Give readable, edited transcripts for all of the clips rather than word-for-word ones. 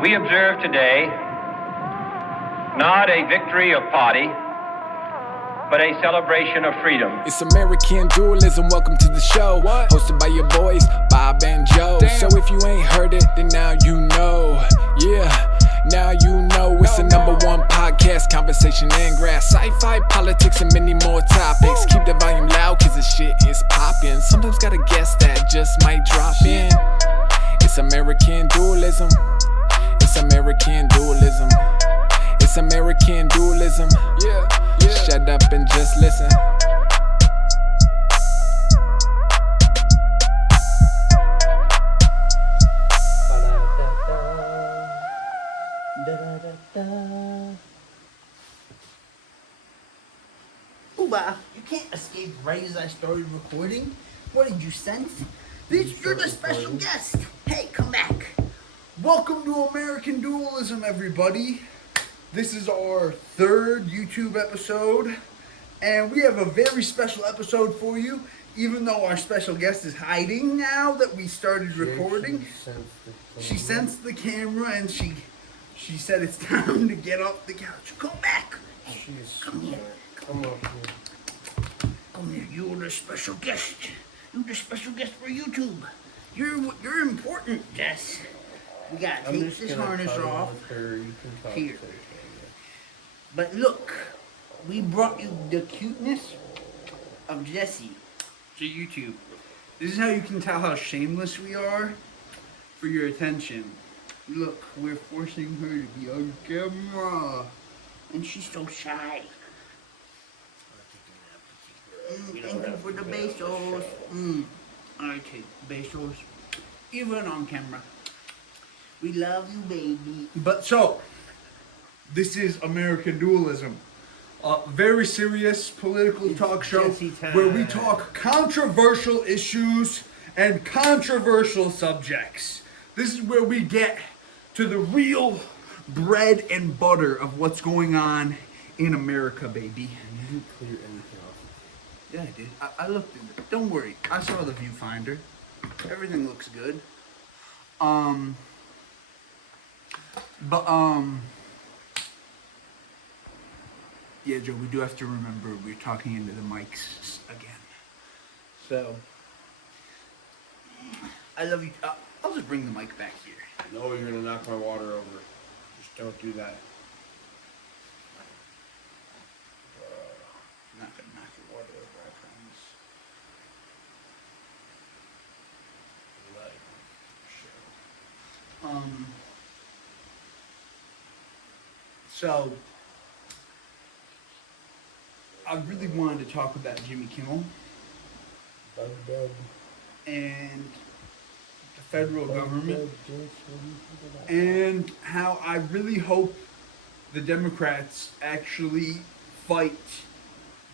We observe today not a victory of party, but a celebration of freedom. It's American dualism, welcome to the show. Hosted by your boys, Bob and Joe. So if you ain't heard it, then now you know. Yeah, now you know. It's the #1 podcast, conversation and grass, sci-fi, politics, and many more topics. Keep the volume loud, cause the shit is popping. Sometimes got a guest that just might drop in. It's American dualism. It's American dualism. It's American dualism. Yeah. Shut up and just listen. Ooba, you can't escape right as I started recording. What did you sense? You're the special guest. Hey, come back. Welcome to American Dualism, everybody. This is our 3rd YouTube episode, and we have a very special episode for you, even though our special guest is hiding now that we started recording. She sensed the camera, and she said it's time to get off the couch. Come back. Come here. Come up here. Come here. You're the special guest. You're the special guest for YouTube. You're important, Jess. We gotta take this harness off. Here. But look, we brought you the cuteness of Jessie to YouTube. This is how you can tell how shameless we are for your attention. Look, we're forcing her to be on camera. And she's so shy. Thank you for the besos. I take besos. Even on camera. We love you, baby. But so, this is American Dualism. A very serious political talk show where we talk controversial issues and controversial subjects. This is where we get to the real bread and butter of what's going on in America, baby. You didn't clear anything off. Yeah, I did. I looked at it. Don't worry. I saw the viewfinder. Everything looks good. Yeah, Joe, we do have to remember we're talking into the mics again. So, I love you. I'll just bring the mic back here. No, you're gonna knock my water over. Just don't do that. I'm not gonna knock your water over, I promise. So, I really wanted to talk about Jimmy Kimmel and the federal government and how I really hope the Democrats actually fight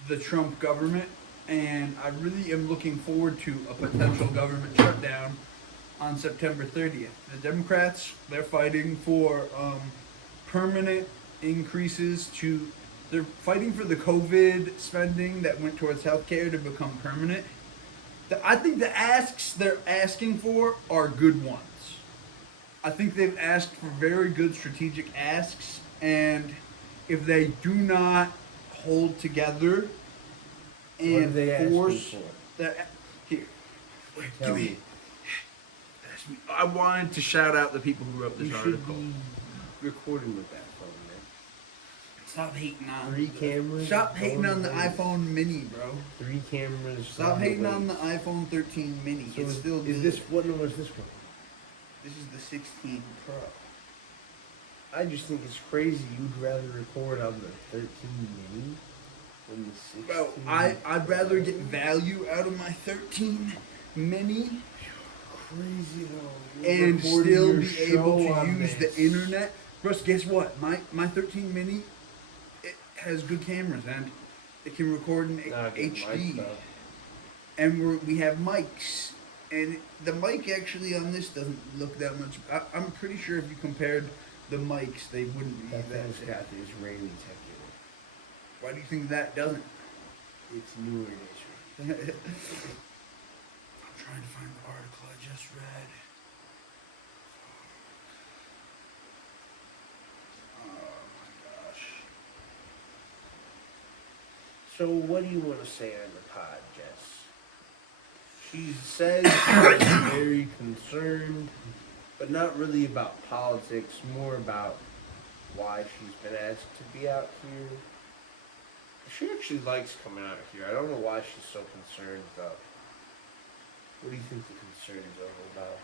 the Trump government, and I really am looking forward to a potential government shutdown on September 30th. The Democrats, they're fighting for permanent increases to, they're fighting for the COVID spending that went towards healthcare to become permanent. I think the asks they're asking for are good ones. I think they've asked for very good strategic asks, and if they do not hold together and force that, here, wait, give me. I wanted to shout out the people who wrote this article. You should be recording with that phone, man. Stop hating on 3 cameras. Stop hating on the iPhone Mini, bro. 3 cameras. Stop hating on the iPhone 13 Mini. So it's still is good. this what number is this one? This is the 16 Pro. I just think it's crazy. You'd rather record on the 13 mini than the 16. Bro, I'd rather get value out of my 13 Mini Crazy though. You're and recording still your be show able to on use this. the internet. Plus, guess what? My 13 Mini, it has good cameras and it can record in Not a good HD. mic, though. And we have mics. And the mic actually on this doesn't look that much. I'm pretty sure if you compared the mics, they wouldn't be That that thing's bad. got the Israeli tech in it. Why do you think that doesn't? It's newer than Israel. I'm trying to find the article I just read. So what do you want to say on the pod, Jess? She says she's very concerned, but not really about politics, more about why she's been asked to be out here. She actually likes coming out here. I don't know why she's so concerned about. What do you think the concerns are about?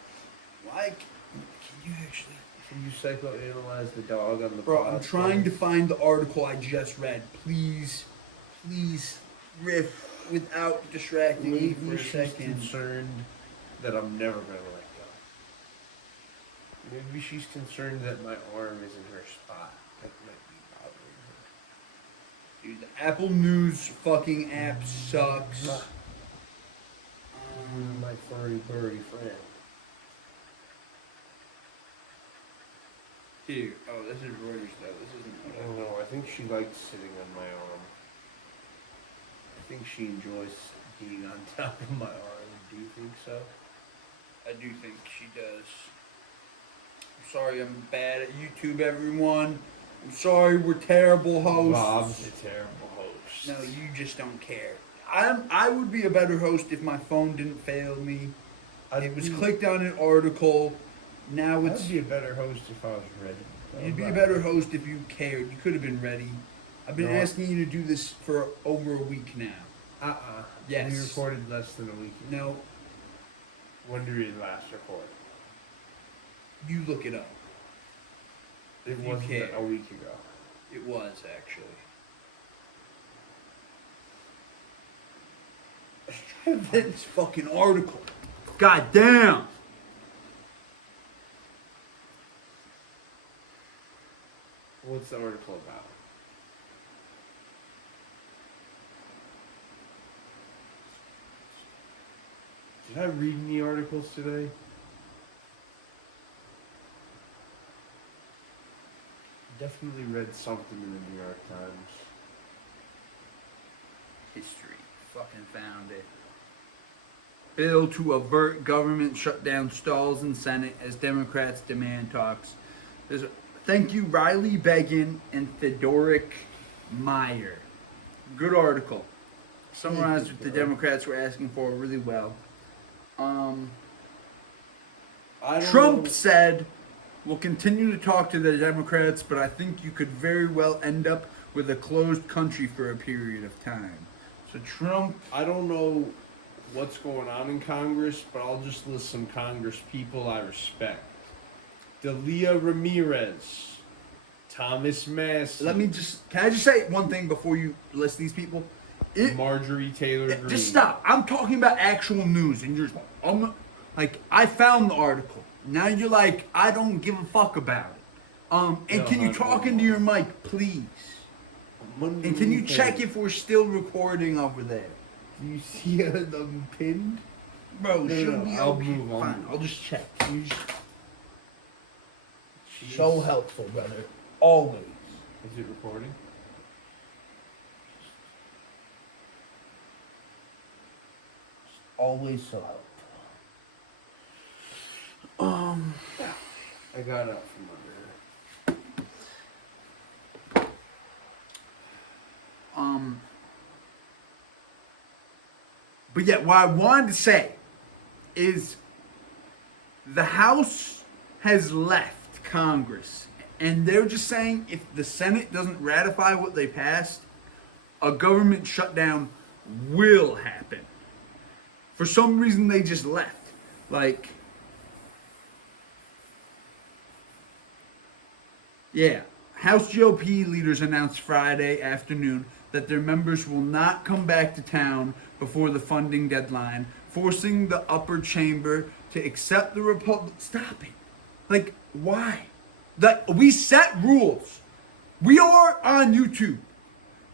Like, can you actually? Can you psychoanalyze the dog on the Bro, pod? I'm trying to find the article I just read. Please, riff without distracting me for a she's second. concerned that I'm never gonna let go. Maybe she's concerned that my arm is in her spot. That might be bothering her. Dude, the Apple News fucking app sucks. My furry friend. Here. Oh, this is Reuters though. This isn't. I don't know. I think she likes sitting on my arm. I think she enjoys being on top of my arm. Do you think so? I do think she does. I'm sorry, I'm bad at YouTube, everyone. I'm sorry, we're terrible hosts. Bob's a terrible host. No, you just don't care. I would be a better host if my phone didn't fail me. It was clicked on an article. Now it's. I'd be a better host if I was ready. You'd be a better host if you cared. You could have been ready. I've been No. asking you to do this for over a week now. Yes. We recorded less than a week ago. No, When did we last record? you look it up. It You wasn't care. a week ago. It was actually. This fucking article. God damn. What's the article about? Did I read any articles today? Definitely read something in the New York Times. History. Fucking found it. Bill to avert government shutdown stalls in Senate as Democrats demand talks. Thank you, Riley Beggin and Fedoric Meyer. Good article. Summarized what the Democrats were asking for really well. Trump said, "We'll continue to talk to the Democrats, but I think you could very well end up with a closed country for a period of time." So Trump, I don't know what's going on in Congress, but I'll just list some Congress people I respect. Delia Ramirez, Thomas Massey, can I just say one thing before you list these people? Marjorie Taylor Greene. Just stop. I'm talking about actual news, and I found the article. Now you're like, I don't give a fuck about it. And can you talk into your mic, please? And can you check if we're still recording over there? Do you see them pinned? Bro, No, should no, be I'll okay. move on. Fine, I'll just check. So helpful, brother. Always. Is it recording? Always so helpful. I got up from under. But yeah, what I wanted to say is the House has left Congress, and they're just saying if the Senate doesn't ratify what they passed, a government shutdown will happen. For some reason, they just left. House GOP leaders announced Friday afternoon that their members will not come back to town before the funding deadline, forcing the upper chamber to accept the Republic. Stop it. Why? We set rules. We are on YouTube.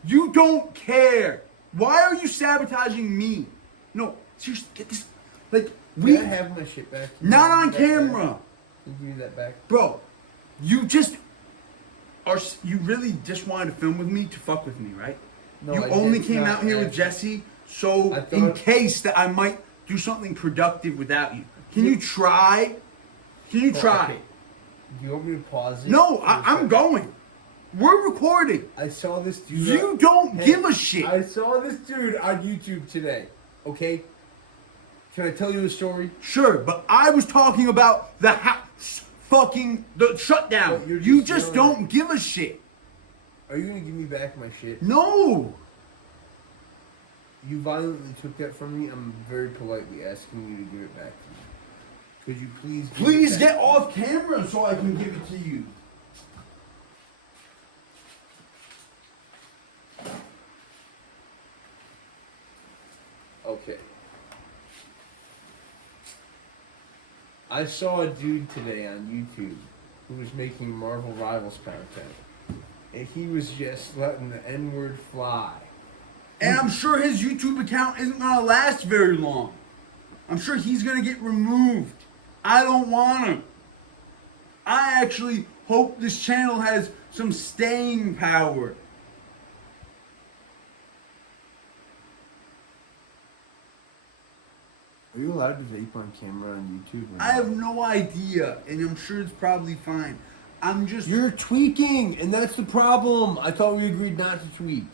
You don't care. Why are you sabotaging me? No, seriously, get this. Can I have my shit back? Not on Can you give me that camera. back? Can you give me that back? Bro, you really just wanted to film with me to fuck with me, right? No, you I only did came not out here with actually. Jesse, so I thought- in case that I might do something productive without you. Can you try? Can you try? Okay. Do you want me to pause it? No, for a I'm second? going. We're recording. I saw this dude. You don't give a shit. I saw this dude on YouTube today. Okay? Can I tell you a story? Sure, but I was talking about the the shutdown. But you're You just just yelling. don't give a shit. Are you gonna give me back my shit? No. You violently took that from me. I'm very politely asking you to give it back to me. Could you please? Give Please it back? get off camera so I can give it to you. Okay. I saw a dude today on YouTube who was making Marvel Rivals content. And he was just letting the N-word fly. And I'm sure his YouTube account isn't gonna last very long. I'm sure he's gonna get removed. I don't want him. I actually hope this channel has some staying power. Are you allowed to vape on camera on YouTube? Or I have no idea, and I'm sure it's probably fine. I'm just. You're tweaking, and that's the problem. I thought we agreed not to tweak.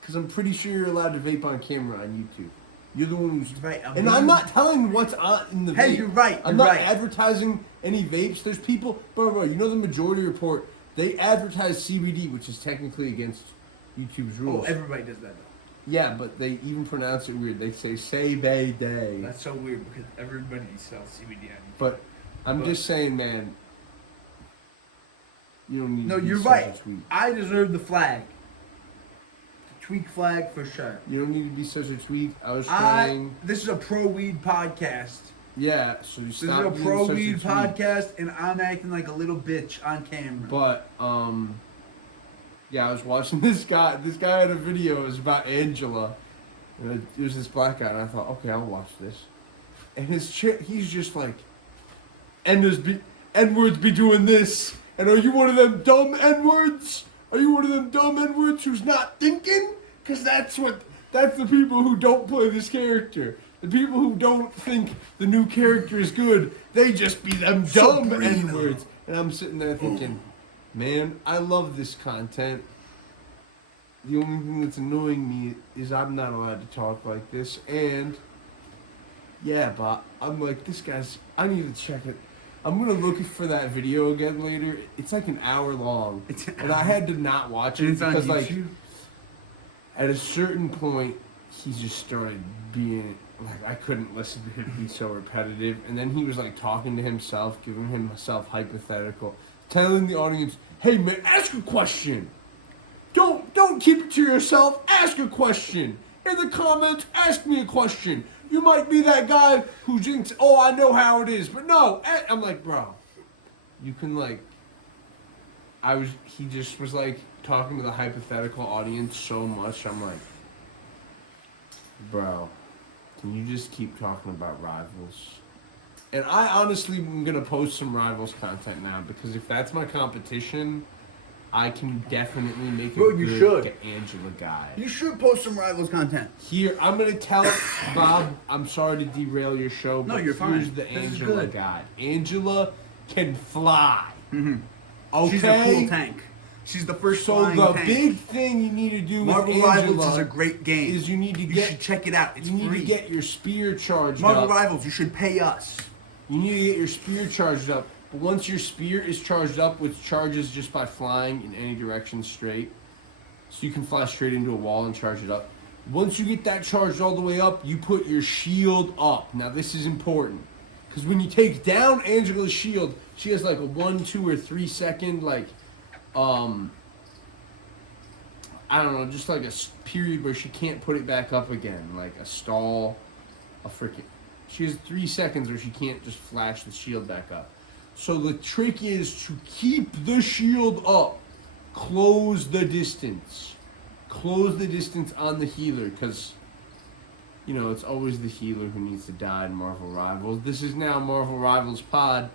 Because I'm pretty sure you're allowed to vape on camera on YouTube. You're the one who's Right, and I'm not telling what's on in the vape. Hey, you're right, I'm you're not right. advertising any vapes. There's people, bro. You know the Majority Report. They advertise CBD, which is technically against YouTube's Oh, rules. everybody does that though. Yeah, but they even pronounce it weird. They say "bay day." That's so weird because everybody sells CBD on But I'm just saying, man. You don't need No, to be you're such right. a tweak. I deserve the flag. The tweak flag for sure. You don't need to be such a tweak. I was trying. This is a pro weed podcast. Yeah, so you This is stop a being pro such a weed tweak. podcast, and I'm acting like a little bitch on camera. But yeah, I was watching this guy. This guy had a video. It was about Angela, and it was this black guy. And I thought, okay, I'll watch this. And his chick, he's just like, N-words be doing this. And are you one of them dumb N-words? Are you one of them dumb N-words who's not thinking? Because that's the people who don't play this character. The people who don't think the new character is good, they just be them dumb Sabrina. N-words. And I'm sitting there thinking, man, I love this content. The only thing that's annoying me is I'm not allowed to talk like this. And, yeah, but I'm like, this guy's, I need to check it. I'm going to look for that video again later. It's like an hour long. And I had to not watch it It's on because, like, YouTube? at a certain point, he just started being, like, I couldn't listen to him be so repetitive. And then he was, like, talking to himself, giving himself hypothetical, telling the audience, hey, man, ask a question. Don't keep it to yourself. Ask a question. In the comments, ask me a question. You might be that guy who thinks, oh, I know how it is. But no, I'm like, bro, you can, like, he just was, like, talking to the hypothetical audience so much. I'm like, bro, can you just keep talking about Rivals? And I honestly am going to post some Rivals content now because if that's my competition, I can definitely make a Bro, you good should. Angela guy. You should post some Rivals content. Here, I'm going to tell Bob, I'm sorry to derail your show, No, but you're fine. here's the This is Angela good. guy. Angela can fly. Mm-hmm. Okay? She's a cool tank. She's the first So flying the tank. big thing you need to do Marvel with Rivals Angela is a great game. is you need to You get should check it out. It's you need free. to get your spear charged Marvel up. Rivals, you should pay us. You need to get your spear charged up. But once your spear is charged up, which charges just by flying in any direction straight, so you can fly straight into a wall and charge it up. Once you get that charged all the way up, you put your shield up. Now this is important. Because when you take down Angela's shield, she has like a 1, 2, or 3 second, like, I don't know, just like a period where she can't put it back up again. Like a stall, she has 3 seconds where she can't just flash the shield back up. So the trick is to keep the shield up. Close the distance. Close the distance on the healer, because, you know, it's always the healer who needs to die in Marvel Rivals. This is now Marvel Rivals Pod.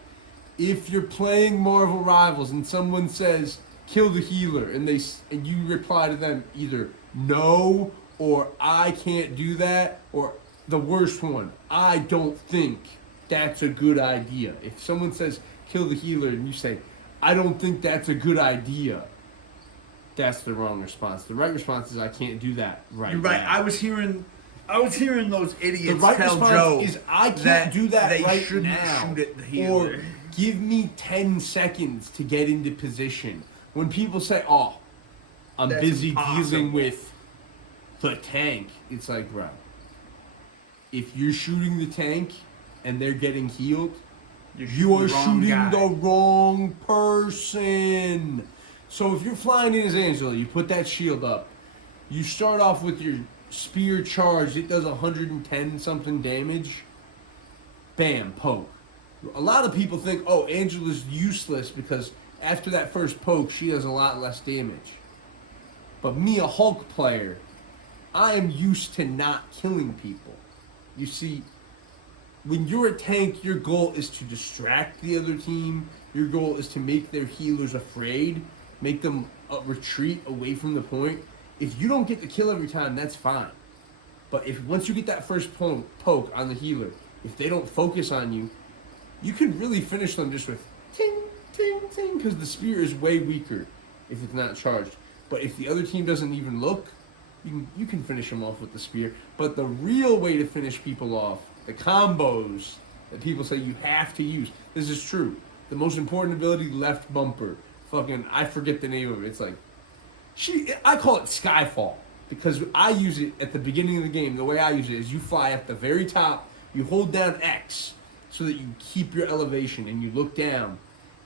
If you're playing Marvel Rivals and someone says, kill the healer, and you reply to them either no, or I can't do that, or the worst one, I don't think that's a good idea. If someone says, kill the healer, and you say, I don't think that's a good idea. That's the wrong response. The right response is I can't do that right You're right. now. I was hearing those The idiots right tell response Joe is I can't do that they right shouldn't now. shoot at the Or healer. give me 10 seconds to get into position. When people say, "Oh, I'm That's busy impossible. dealing with the tank," it's like, bro, if you're shooting the tank and they're getting healed, you are the wrong shooting guy. the wrong person. So if you're flying in as Angela, you put that shield up. You start off with your spear charged. It does 110 something damage. Bam, poke. A lot of people think, oh, Angela's useless because after that first poke, she does a lot less damage. But me, a Hulk player, I am used to not killing people. You see, when you're a tank, your goal is to distract the other team. Your goal is to make their healers afraid, make them retreat away from the point. If you don't get the kill every time, that's fine. But if once you get that first poke on the healer, if they don't focus on you, you can really finish them just with ting, ting, ting, because the spear is way weaker if it's not charged. But if the other team doesn't even look, you can finish them off with the spear. But the real way to finish people off, the combos that people say you have to use, this is true. The most important ability, left bumper. Fucking, I forget the name of it. It's like, I call it Skyfall because I use it at the beginning of the game. The way I use it is you fly at the very top, you hold down X so that you keep your elevation and you look down.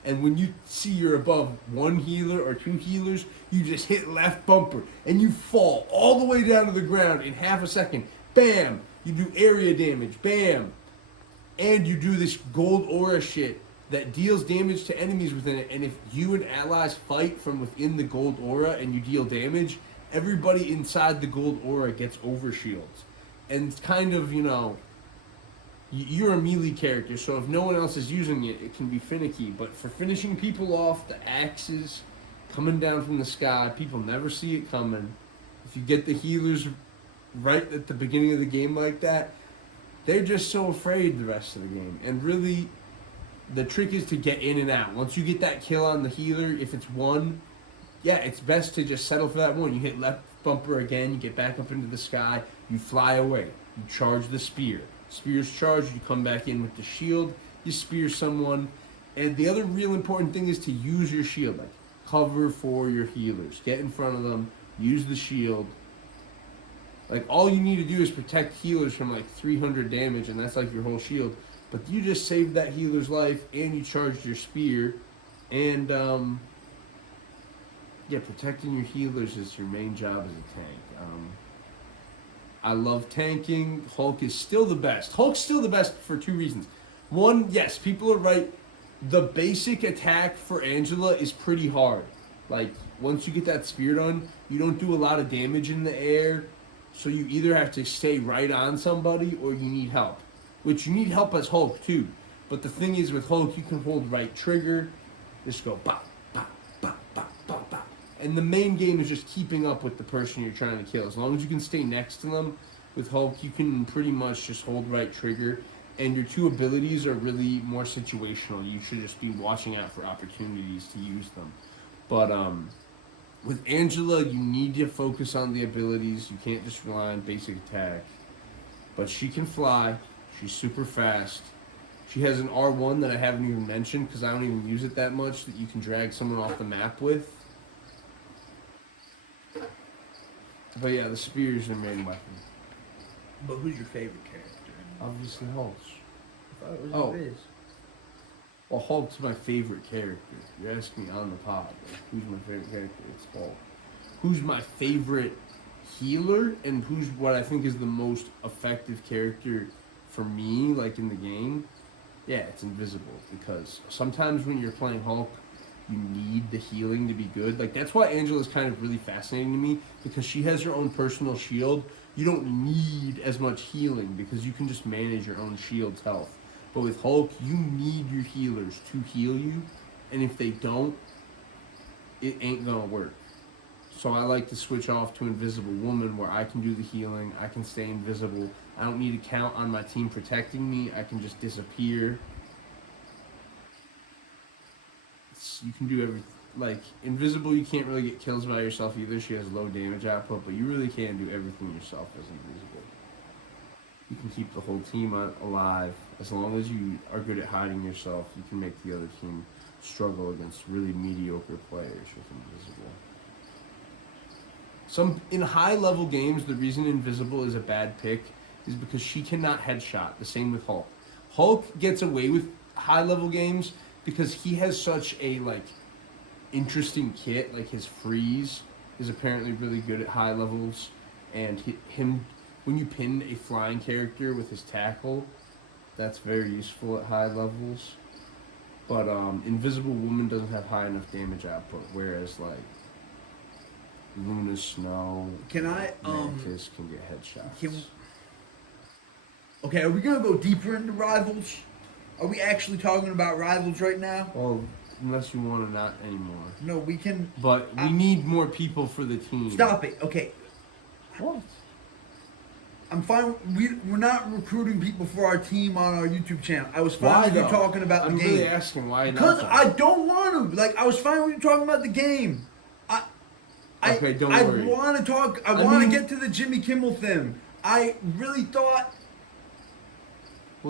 And when you see you're above one healer or two healers, you just hit left bumper and you fall all the way down to the ground in half a second. Bam! You do area damage. Bam! And you do this gold aura shit that deals damage to enemies within it. And if you and allies fight from within the gold aura and you deal damage, everybody inside the gold aura gets overshields. And it's kind of, you know, you're a melee character, so if no one else is using it, it can be finicky. But for finishing people off, the axes coming down from the sky, people never see it coming. If you get the healers right at the beginning of the game like that, they're just so afraid the rest of the game. And really, the trick is to get in and out. Once you get that kill on the healer, if it's one, yeah, it's best to just settle for that one. You hit left bumper again, you get back up into the sky, you fly away, you charge the spear. Spear's charged, you come back in with the shield, you spear someone. And the other real important thing is to use your shield. Like, cover for your healers. Get in front of them, use the shield. Like, all you need to do is protect healers from like 300 damage, and that's like your whole shield. But you just saved that healer's life, and you charged your spear. And, yeah, protecting your healers is your main job as a tank. I love tanking. Hulk is still the best. Hulk's still the best for two reasons. One, yes, people are right. The basic attack for Angela is pretty hard. Like, once you get that spear done, you don't do a lot of damage in the air. So you either have to stay right on somebody or you need help. Which you need help as Hulk too. But the thing is with Hulk, you can hold right trigger. Just go bop, bop, bop, bop, bop, bop. And the main game is just keeping up with the person you're trying to kill. As long as you can stay next to them, with Hulk, you can pretty much just hold right trigger. And your two abilities are really more situational. You should just be watching out for opportunities to use them. But with Angela, you need to focus on the abilities. You can't just rely on basic attack. But she can fly. She's super fast. She has an R1 that I haven't even mentioned because I don't even use it that much, that you can drag someone off the map with. But yeah, the spear is her main weapon. But who's your favorite character? Obviously Hulk. I thought it was Viz. Well, Hulk's my favorite character. You're asking me on the pod, like, who's my favorite character? It's Hulk. Who's my favorite healer and who's what I think is the most effective character for me, like in the game? Yeah, it's Invisible, because sometimes when you're playing Hulk, you need the healing to be good. Like, that's why Angela's kind of really fascinating to me, because she has her own personal shield. You don't need as much healing because you can just manage your own shield's health. But with Hulk, you need your healers to heal you, and if they don't, it ain't gonna work. So I like to switch off to Invisible Woman, where I can do the healing, I can stay invisible. I don't need to count on my team protecting me, I can just disappear. you can do everything. Like, invisible, you can't really get kills by yourself either. She has low damage output, but you really can do everything yourself as invisible. You can keep the whole team alive. As long as you are good at hiding yourself, you can make the other team struggle against really mediocre players with invisible. In high-level games, the reason invisible is a bad pick is because she cannot headshot. The same with Hulk. Hulk gets away with high-level games because he has such a, interesting kit. Like, his freeze is apparently really good at high levels, and when you pin a flying character with his tackle, that's very useful at high levels. But Invisible Woman doesn't have high enough damage output, whereas Luna Snow, Mantis can get headshots. Okay, are we gonna go deeper into Rivals? Are we actually talking about Rivals right now? Well, unless you want to not anymore. No, we can. But we need more people for the team. Stop it. Okay. What? I'm fine. We're not recruiting people for our team on our YouTube channel. I was fine Why with you though? talking about the I'm game. really asking why Because not. I don't want to. I was fine with you talking about the game. Okay, don't worry. I want to talk. I want to get to the Jimmy Kimmel thing. I really thought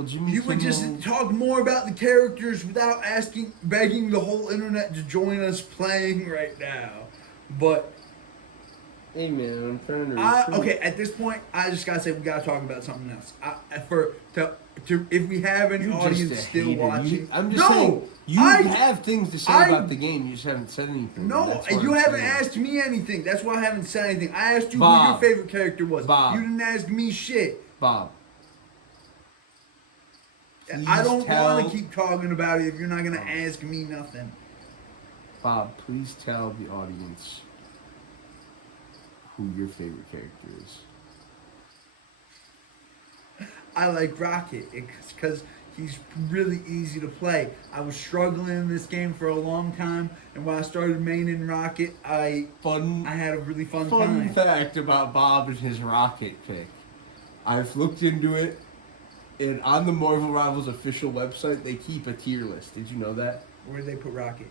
Jimmy you Kimmel would just talk more about the characters without begging the whole internet to join us playing right now. But hey man, I'm trying to. Okay, at this point, I just gotta say we gotta talk about something else. If we have any audience still watching, I'm just saying you have things to say about the game. You just haven't said anything. No, you haven't asked me anything. That's why I haven't said anything. I asked you who your favorite character was. Bob. You didn't ask me shit. Bob. I don't want to keep talking about it if you're not gonna ask me nothing. Bob, please tell the audience who your favorite character is. I like Rocket because he's really easy to play. I was struggling in this game for a long time, and when I started maining Rocket, I had a really fun time. Fun fact about Bob and his Rocket pick. I've looked into it, and on the Marvel Rivals official website, they keep a tier list. Did you know that? Where do they put Rocket?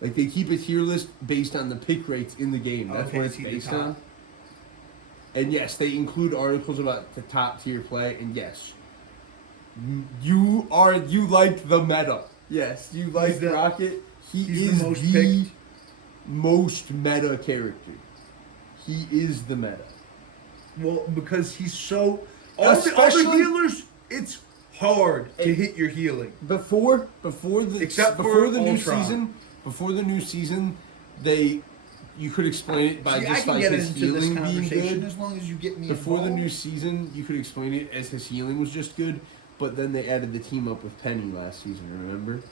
They keep a tier list based on the pick rates in the game. That's what it's based on. And yes, they include articles about the top tier play. And yes, you like the meta. Yes, you like Rocket. He is the most meta character. He is the meta. Well, because he's so. All the other healers, it's hard to hit your healing. Before the new season, you could explain it by just his healing being good. As long as you get me Before involved. the new season, you could explain it as his healing was just good, but then they added the team up with Penny last season. Remember?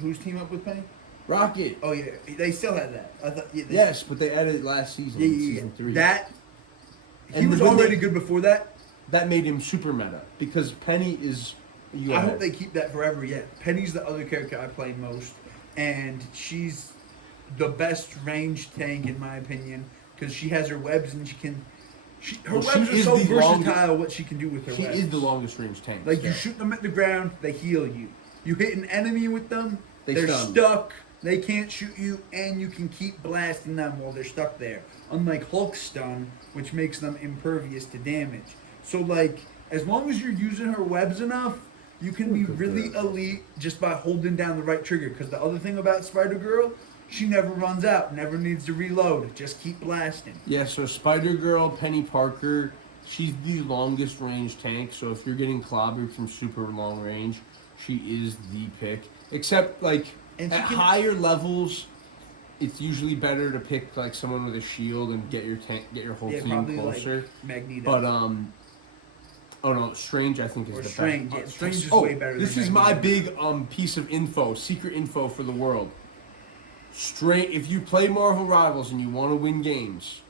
Who's team up with Penny? Rocket. Oh yeah, they still had that. I thought. Yeah, Yes, but they added it last season. in season 3. He was already good before that. That made him super meta because Penny is. I hope they keep that forever. Yeah, Penny's the other character I play most, and she's the best range tank in my opinion because she has her webs and her webs are so versatile. What she can do with her webs. She is the longest range tank. You shoot them at the ground, they heal you. You hit an enemy with them, they're stun. stuck. They can't shoot you, and you can keep blasting them while they're stuck there. Unlike Hulk stun, which makes them impervious to damage. So, as long as you're using her webs enough, you can be really elite just by holding down the right trigger. Because the other thing about Spider-Girl, she never runs out, never needs to reload. Just keep blasting. Yeah, so Spider-Girl, Penny Parker, she's the longest range tank. So if you're getting clobbered from super long range, she is the pick. Except, at higher levels, it's usually better to pick someone with a shield and get your whole team closer. Magneto. But oh no, Strange I think is the Strange. best. Yeah, Strange is way better. This is my big piece of info, secret info for the world. If you play Marvel Rivals and you want to win games,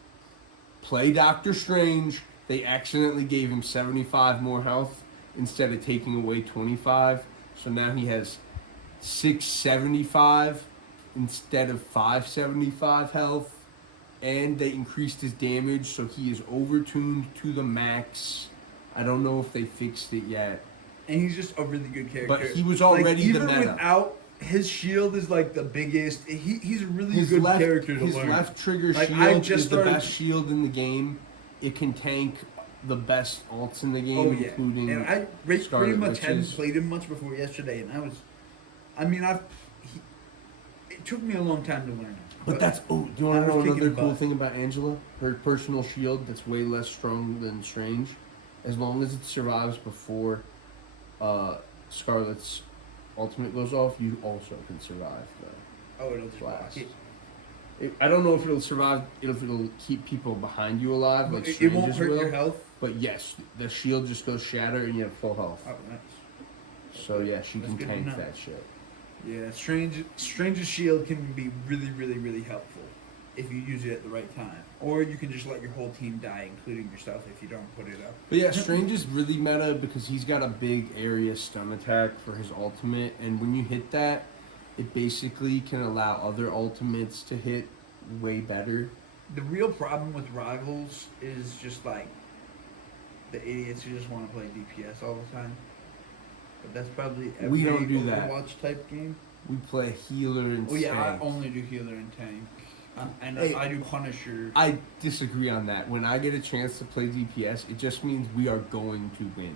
play Doctor Strange. They accidentally gave him 75 more health instead of taking away 25, so now he has 675 instead of 575 health, and they increased his damage, so he is overtuned to the max. I don't know if they fixed it yet. And he's just a really good character. But he was already the meta. Even without his shield is like the biggest. He's a really His good left, character to his learn. left trigger Like, shield I just is the started- best shield in the game. It can tank the best ults in the game, Oh yeah, including and I pretty Scarlet much hadn't Witches. played him much before yesterday, and it took me a long time to learn him. But that's do you want I to know was kicking another cool butt. thing about Angela? Her personal shield that's way less strong than Strange. As long as it survives before Scarlet's ultimate goes off, you also can survive Oh, it'll just blast. block it. I don't know if it'll survive. If it'll keep people behind you alive, like It Strange's won't hurt will. your health. But yes, the shield just goes shatter and you have full health. Oh, nice. So yeah, she That's can good to tank know. that shit. Yeah, Strange's shield can be really, really, really helpful if you use it at the right time. Or you can just let your whole team die, including yourself, if you don't put it up. But yeah, Strange is really meta because he's got a big area stun attack for his ultimate, and when you hit that, it basically can allow other ultimates to hit way better. The real problem with Rivals is just like the idiots who just want to play DPS all the time. But that's probably every We don't do that. Overwatch type game. We play healer and Oh yeah, tank. I only do healer and tank. And Hey, I do Punisher. I disagree on that. When I get a chance to play DPS, it just means we are going to win.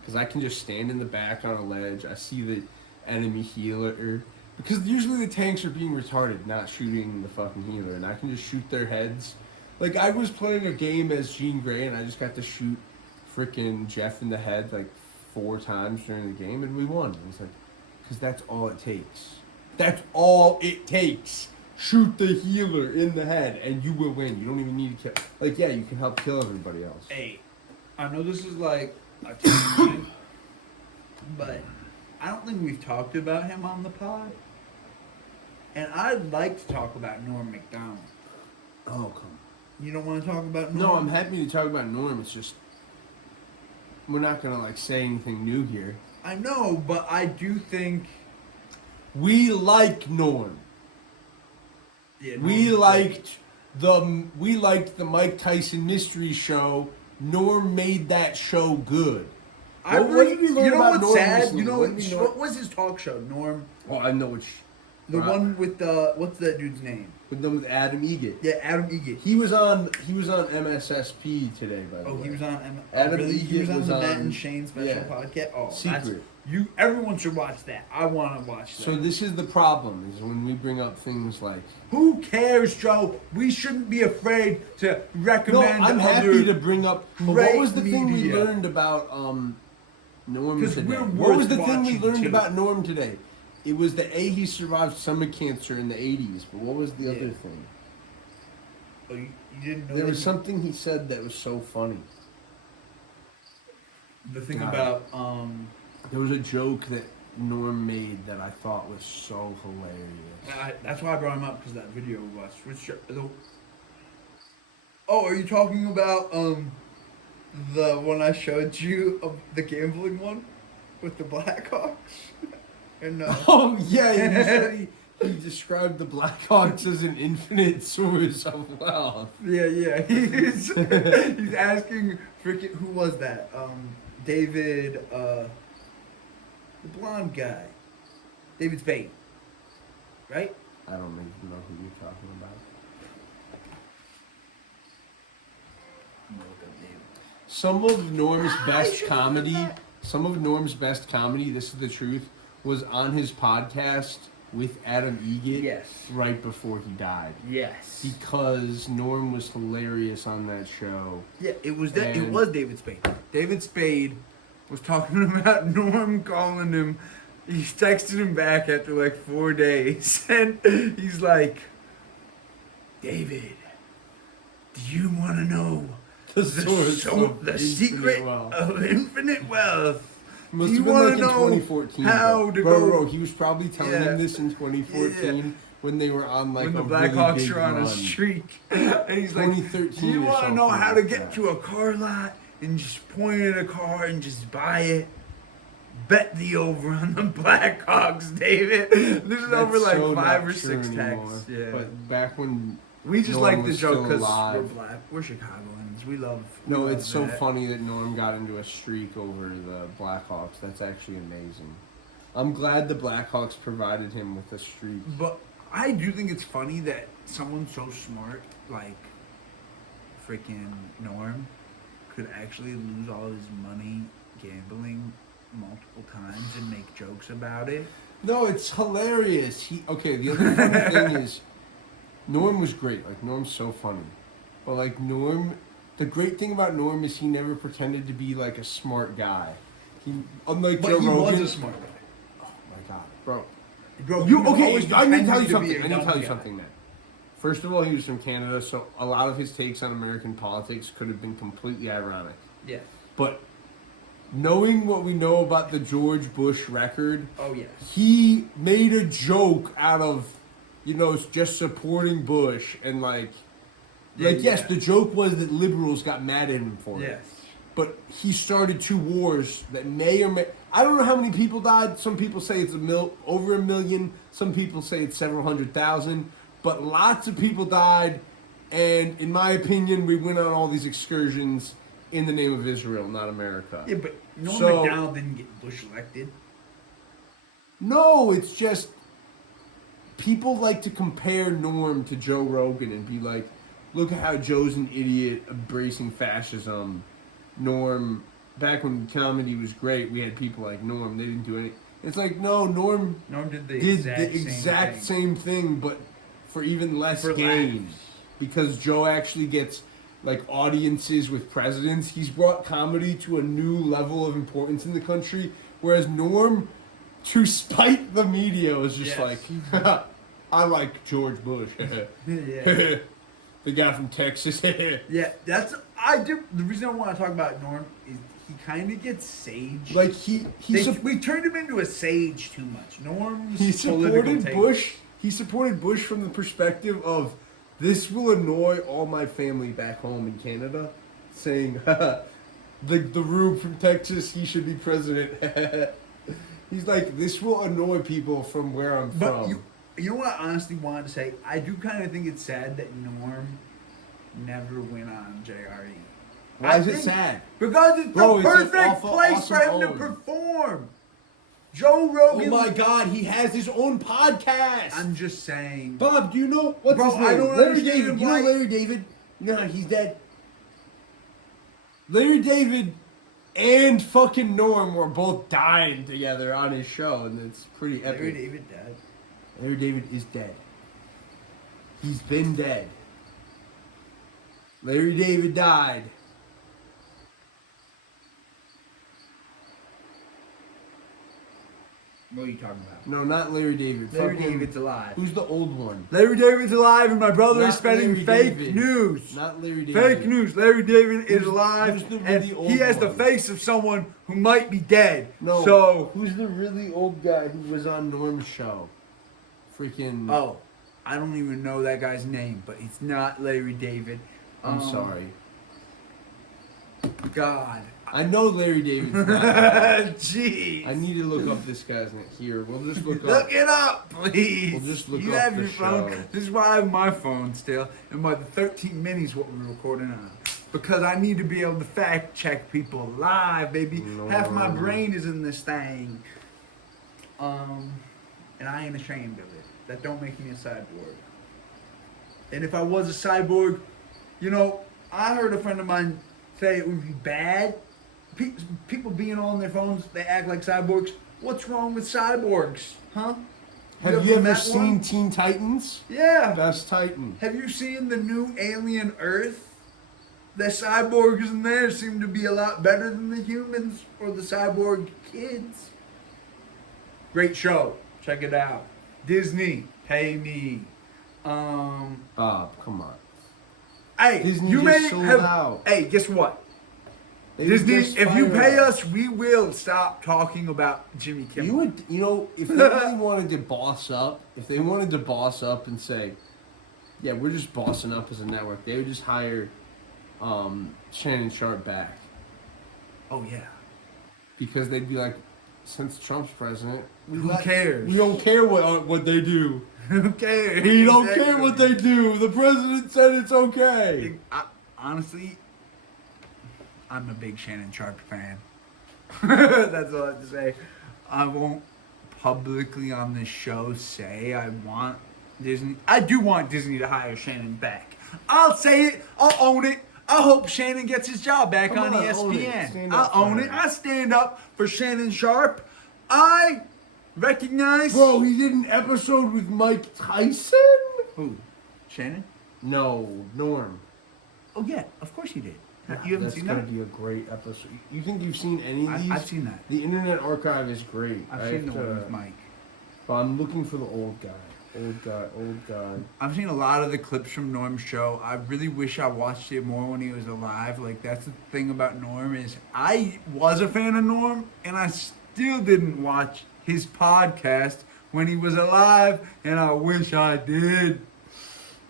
Because I can just stand in the back on a ledge. I see the enemy healer. Because usually the tanks are being retarded, not shooting the fucking healer. And I can just shoot their heads. Like, I was playing a game as Jean Grey, and I just got to shoot freaking Jeff in the head, like, 4 times during the game, and we won. It was like, because that's all it takes. That's all it takes. Shoot the healer in the head, and you will win. You don't even need to kill. Like, yeah, you can help kill everybody else. Hey, I know this is like a tangent, but I don't think we've talked about him on the pod. And I'd like to talk about Norm Macdonald. Oh, come You don't want to talk about on. Norm? No, I'm happy to talk about Norm. It's just, we're not going to, like, say anything new here. I know, but I do think... We like Norm. Yeah, We Norm's liked the Mike Tyson mystery show. Norm made that show good. I What really, did we learn you know about what's Norm sad? recently? You know What did we learn? what was his talk show? Norm, Oh, I know which. the one with the what's that dude's name? With Adam Egget. Yeah, Adam Egget. He was on MSSP today, by the way. Oh, he was on. Adam really? He was Egget on was the Matt on- and Shane special yeah. podcast. Oh, Secret. Everyone should watch that. I want to watch that. So this is the problem: is when we bring up things like. Who cares, Joe? We shouldn't be afraid to No, recommend. I'm other, happy to bring up. But what great was the thing we media. learned about Norm 'Cause today? we're What was worth the thing we watching, learned too. about Norm today? It was that he survived stomach cancer in the '80s. But what was the other Yeah. thing? Oh, you didn't know There that was something he said that was so funny. The thing God. about There was a joke that Norm made that I thought was so hilarious. that's why I brought him up because that video we watched. Oh, are you talking about the one I showed you of the gambling one with the Blackhawks? And Oh yeah, he said he described the Blackhawks as an infinite source of wealth. yeah, he's asking freaking who was that? David, the blonde guy, David Spade, right? I don't even know who you're talking about. Some of Norm's best comedy, this is the truth, was on his podcast with Adam Egget Yes. right before he died. Yes. Because Norm was hilarious on that show. Yeah, it was that. It And- was David Spade. David Spade was talking about Norm calling him. He texted him back after like 4 days, and he's like, "David, do you want to know The source of the infinite secret wealth." of infinite wealth? Must Do have you been like wanna in know 2014. how to bro, go- bro, he was probably telling Yeah. him this in 2014 Yeah. when they were on like When the a really Blackhawks big are on run. a streak, and he's like, 2013 "Do you or want to something know how to like get that. to a car lot and just point at a car and just buy it? Bet the over on the Blackhawks, David." This is That's over like so 5 or not 6 true anymore. texts. Yeah, But back when we just Norm like the was joke still because we're alive. black. We're Chicagoans. We love. No, we it's love so that. funny that Norm got into a streak over the Blackhawks. That's actually amazing. I'm glad the Blackhawks provided him with a streak. But I do think it's funny that someone so smart, like freaking Norm, could actually lose all his money gambling multiple times and make jokes about it. No, it's hilarious. The other funny thing is, Norm was great. Like, Norm's so funny. But, like, Norm, the great thing about Norm is he never pretended to be, like, a smart guy. Unlike Joe he Rogan. was a smart guy. Oh, my God. Bro, Bro, he was okay, always I need to tell pretending you to something. be a I need to dumb tell you guy. something, man. First of all, he was from Canada, so a lot of his takes on American politics could have been completely ironic. Yes. But knowing what we know about the George Bush record, Oh, yes. he made a joke out of, just supporting Bush and yes, the joke was that liberals got mad at him for it. Yes. But he started two wars that may or may... I don't know how many people died. Some people say it's over 1 million. Some people say it's several 100,000. But lots of people died. And in my opinion, we went on all these excursions in the name of Israel, not America. Yeah, but Norm So- Macdonald didn't get Bush elected. No, it's just... People like to compare Norm to Joe Rogan and be like, look at how Joe's an idiot embracing fascism. Norm, back when comedy was great, we had people like Norm. They didn't do anything. It's like, no, Norm Did the exact same thing, but for even less For gain. laughs. Because Joe actually gets like audiences with presidents. He's brought comedy to a new level of importance in the country, whereas Norm, to spite the media, was just Yes. like, I like George Bush. Yeah. The guy from Texas. Yeah, the reason I want to talk about Norm is he kind of gets sage. Like we turned him into a sage too much. Norm's he political supported take- Bush. He supported Bush from the perspective of, this will annoy all my family back home in Canada, saying, the Rube from Texas, he should be president. He's like, this will annoy people from where I'm But from. you know what I honestly wanted to say? I do kind of think it's sad that Norm never went on JRE. Why is it sad? Because it's Bro, the it's an perfect awful, place for awesome him to own. perform. Joe Oh Rogan. my God, he has his own podcast. I'm just saying. Bob, do you know what's Bro, his name? I don't Larry understand David. You why- know Larry David? No, he's dead. Larry David and fucking Norm were both dying together on his show, and it's pretty epic. Larry David died. Larry David is dead. He's been dead. Larry David died. What are you talking about? No, not Larry David. Larry Fucking- David's alive. Who's the old one? Larry David's alive, and my brother Not is spreading Larry fake David. news. Not Larry David. Fake news. Larry David is Who's- alive, who's the and really old he has the one? face of someone who might be dead. No. So, Who's the really old guy who was on Norm's show? Freaking. oh, I don't even know that guy's name, but it's not Larry David. I'm sorry. God. I know Larry David's not alive. Jeez. I need to look up this guy's name. Here, we'll just look up. Look it up, please. We'll just look you up have the your phone. show. This is why I have my phone still, and my 13 minis what we're recording on. Because I need to be able to fact check people live, baby. Half my brain is in this thing. And I ain't ashamed of it. That don't make me a cyborg. And if I was a cyborg, I heard a friend of mine say it would be bad. People being on their phones, they act like cyborgs. What's wrong with cyborgs, huh? Have you ever met seen one? Teen Titans? Yeah. Best Titan. Have you seen the new Alien Earth? The cyborgs in there seem to be a lot better than the humans or the cyborg kids. Great show. Check it out. Disney, pay me. Bob, come on. Hey, Disney you just may sold have. out. Hey, guess what? They Disney, just if you fired pay us, we will stop talking about Jimmy Kimmel. You would, if they really wanted to boss up, and say, yeah, we're just bossing up as a network, they would just hire Shannon Sharp back. Oh yeah. Because they'd be like, since Trump's president, Who cares? We don't care what they do. Who cares? We don't care what they do. The president said it's okay. Honestly, I'm a big Shannon Sharp fan. That's all I have to say. I won't publicly on this show say I do want Disney to hire Shannon back. I'll say it. I'll own it. I hope Shannon gets his job back Come on on, ESPN. I'll own it. I stand up for Shannon Sharp. I recognize. Bro, he did an episode with Mike Tyson? Who? Shannon? No, Norm. Oh yeah, of course he did. You haven't seen that? That's gonna be a great episode. You think you've seen any of these? I've seen that. The Internet Archive is great. I've seen the one with Mike. But I'm looking for the old guy. Old guy. I've seen a lot of the clips from Norm's show. I really wish I watched it more when he was alive. Like, that's the thing about Norm is I was a fan of Norm, and I still didn't watch his podcast when he was alive, and I wish I did.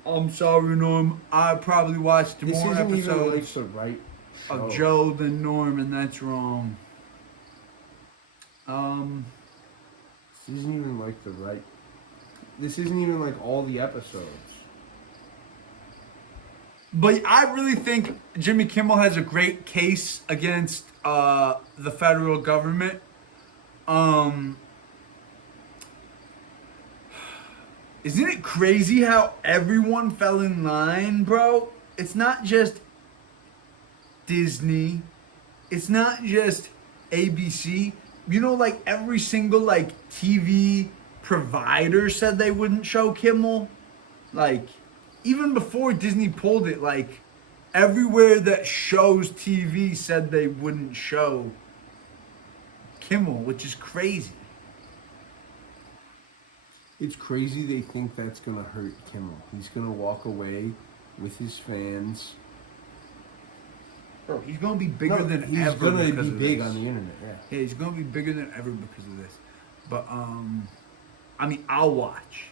I'm sorry, Norm. I probably watched more episodes of Joe than Norm, and that's wrong. This isn't even like the right. This isn't even like all the episodes. But I really think Jimmy Kimmel has a great case against the federal government. Isn't it crazy how everyone fell in line, bro? It's not just Disney. It's not just ABC. You know, like every single like TV provider said they wouldn't show Kimmel. Like, even before Disney pulled it, like everywhere that shows TV said they wouldn't show Kimmel, which is crazy. It's crazy they think that's gonna hurt Kimmel. He's gonna walk away with his fans. Bro, he's gonna be bigger than ever. He's gonna be big this. on the internet, yeah. Yeah, he's gonna be bigger than ever because of this. But I mean, I'll watch,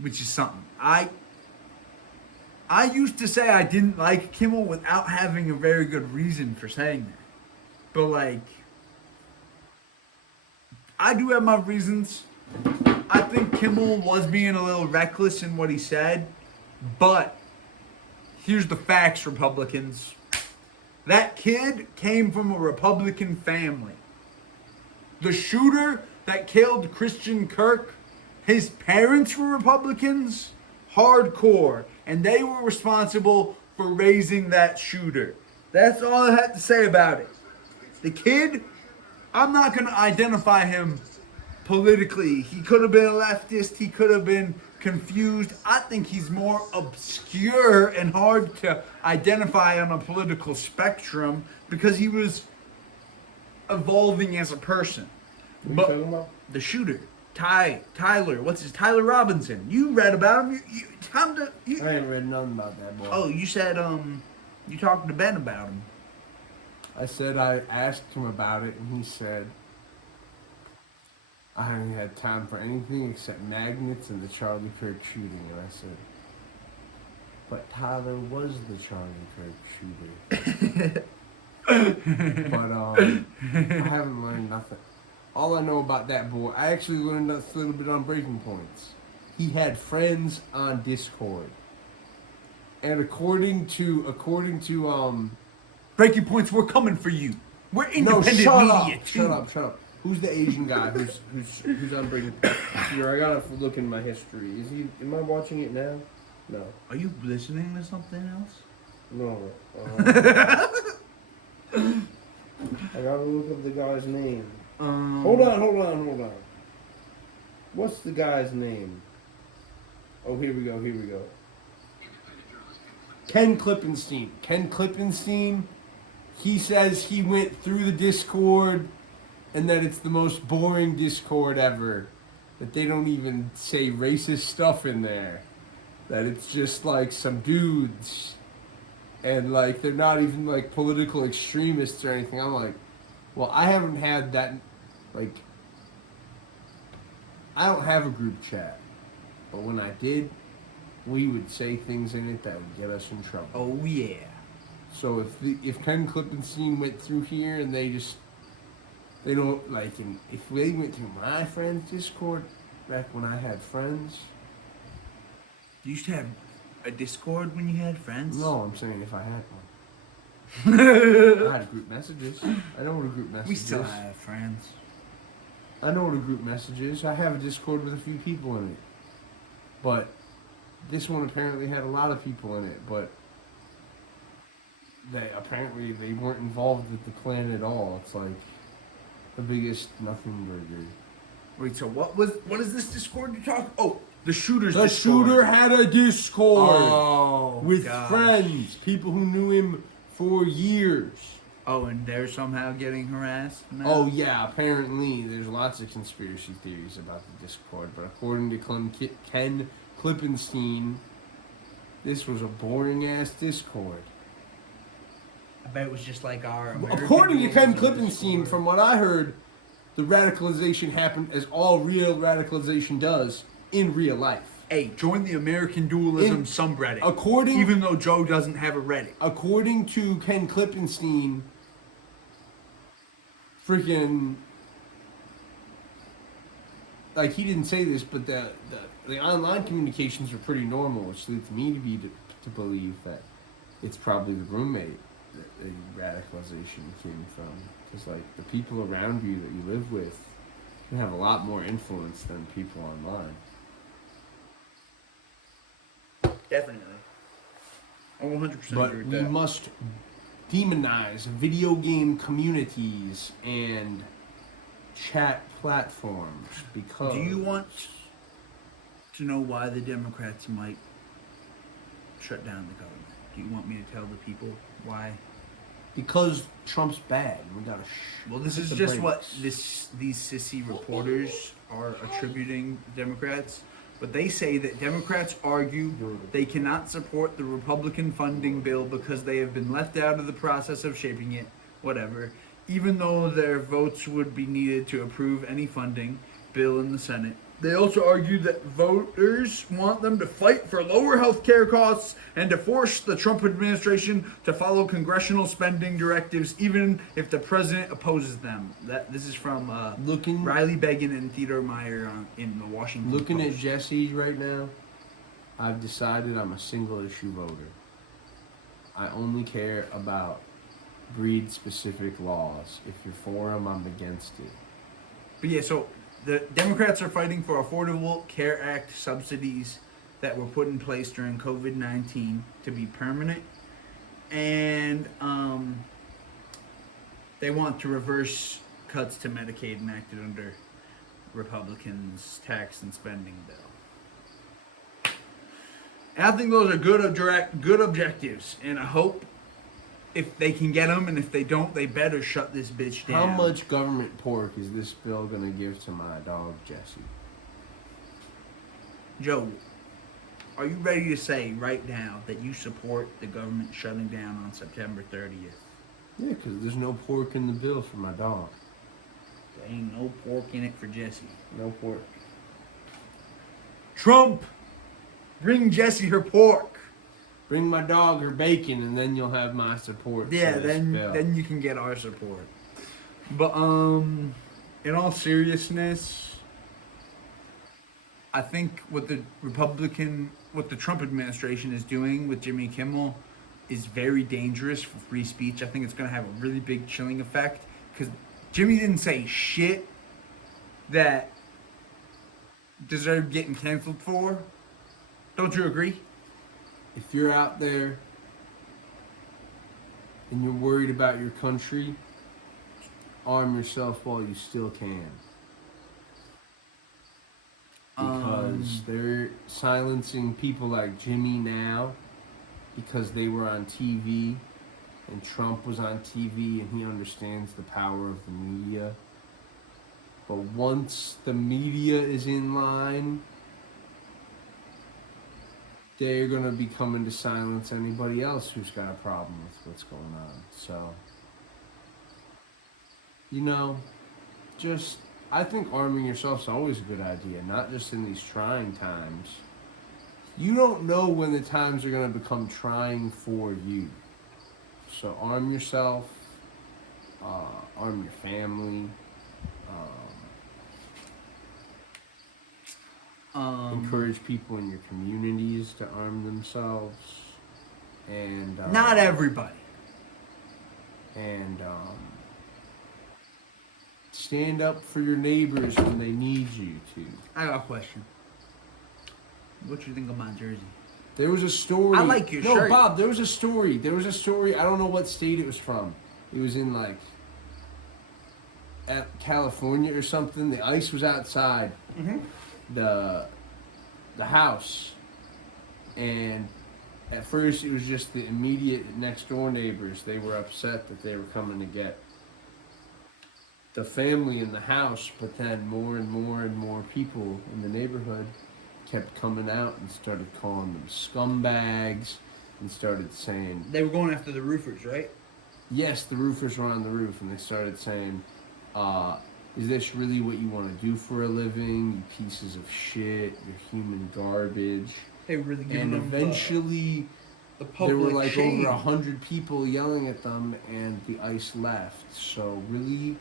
which is something. I used to say I didn't like Kimmel without having a very good reason for saying that. But like, I do have my reasons. I think Kimmel was being a little reckless in what he said, but here's the facts, Republicans. That kid came from a Republican family. The shooter that killed Christian Kirk, his parents were Republicans, hardcore, and they were responsible for raising that shooter. That's all I had to say about it. The kid, I'm not going to identify him politically. He could have been a leftist, he could have been confused. I think he's more obscure and hard to identify on a political spectrum because he was evolving as a person. What are you talking about? The shooter, Tyler Robinson. You read about him. I ain't read nothing about that boy. Oh, you said you talked to Ben about him. I said I asked him about it, and he said I haven't had time for anything except magnets and the Charlie Kirk shooting. And I said, but Tyler was the Charlie Kirk shooter. But I haven't learned nothing. All I know about that boy, I actually learned a little bit on Breaking Points. He had friends on Discord. And according to Breaking Points, we're coming for you. We're independent media too. Shut up. Who's the Asian guy who's on Breaking Points? Here, I gotta look in my history. Am I watching it now? No. Are you listening to something else? No. I gotta look up the guy's name. Hold on. What's the guy's name? Oh, here we go. Ken Klippenstein. He says he went through the Discord and that it's the most boring Discord ever. That they don't even say racist stuff in there. That it's just like some dudes. And like they're not even like political extremists or anything. I'm like, well, I haven't had that. Like, I don't have a group chat. But when I did, we would say things in it that would get us in trouble. Oh yeah. So if Ken Klippenstein went through here and they don't like, and if they went through my friend's Discord back when I had friends. You used to have a Discord when you had friends? No, I'm saying if I had one. I had group messages. I know what a group message is. We still have friends. I know what a group message is. I have a Discord with a few people in it. But this one apparently had a lot of people in it, but they weren't involved with the plan at all. It's like the biggest nothing burger. Wait, so what is this Discord you're talking? Oh, the shooter's The Discord. shooter had a Discord with with friends, people who knew him for years. Oh, and they're somehow getting harassed now? Oh yeah, apparently there's lots of conspiracy theories about the Discord, but according to Ken Klippenstein, this was a boring ass Discord. I bet it was just like our American According to Ken rules of Klippenstein, Discord. from what I heard, the radicalization happened as all real radicalization does in real life. Hey, join the American Dualism In- subreddit. Even though Joe doesn't have a Reddit. According to Ken Klippenstein, freaking, like, he didn't say this, but the online communications are pretty normal, which leads me to believe that it's probably the roommate that the radicalization came from. Because, like, the people around you that you live with can have a lot more influence than people online. Definitely. I 100% But agree with we that. must demonize video game communities and chat platforms because... Do you want to know why the Democrats might shut down the government? Do you want me to tell the people why? Because Trump's bad. We gotta Well, this hit is the just brakes. what these sissy reporters are attributing Democrats. But they say that Democrats argue they cannot support the Republican funding bill because they have been left out of the process of shaping it, whatever, even though their votes would be needed to approve any funding bill in the Senate. They also argue that voters want them to fight for lower health care costs and to force the Trump administration to follow congressional spending directives, even if the president opposes them. This is from Riley Beggin and Theodore Meyer in the Washington Looking Post. at Jessie right now, I've decided I'm a single issue voter. I only care about breed-specific laws. If you're for them, I'm against it. But yeah, so the Democrats are fighting for Affordable Care Act subsidies that were put in place during COVID-19 to be permanent. And they want to reverse cuts to Medicaid enacted under Republicans' tax and spending bill. And I think those are good objectives. And I hope if they can get them, and if they don't, they better shut this bitch down. How much government pork is this bill gonna give to my dog, Jessie? Joe, are you ready to say right now that you support the government shutting down on September 30th? Yeah, because there's no pork in the bill for my dog. There ain't no pork in it for Jessie. No pork. Trump, bring Jessie her pork. Bring my dog her bacon, and then you'll have my support. Yeah, for this bill. then you can get our support. But in all seriousness, I think what the Trump administration is doing with Jimmy Kimmel is very dangerous for free speech. I think it's going to have a really big chilling effect because Jimmy didn't say shit that deserved getting canceled for. Don't you agree? If you're out there and you're worried about your country, arm yourself while you still can. Because they're silencing people like Jimmy now because they were on TV and Trump was on TV and he understands the power of the media. But once the media is in line, they're going to be coming to silence anybody else who's got a problem with what's going on. So, I think arming yourself is always a good idea, not just in these trying times. You don't know when the times are going to become trying for you. So arm yourself, arm your family, encourage people in your communities to arm themselves, and Not everybody. and stand up for your neighbors when they need you to. I got a question. What you think of my jersey? There was a story. I like your no, shirt. Bob, there was a story. There was a story. I don't know what state it was from. It was in like at California or something. The ice was outside the house, and at first it was just the immediate next door neighbors. They were upset that they were coming to get the family in the house, but then more and more and more people in the neighborhood kept coming out and started calling them scumbags and started saying... They were going after the roofers, right? Yes, the roofers were on the roof, and they started saying, is this really what you want to do for a living? You pieces of shit, you're human garbage. They were really giving And them eventually, the public there were like shame. over 100 people yelling at them, and the ice left. So really...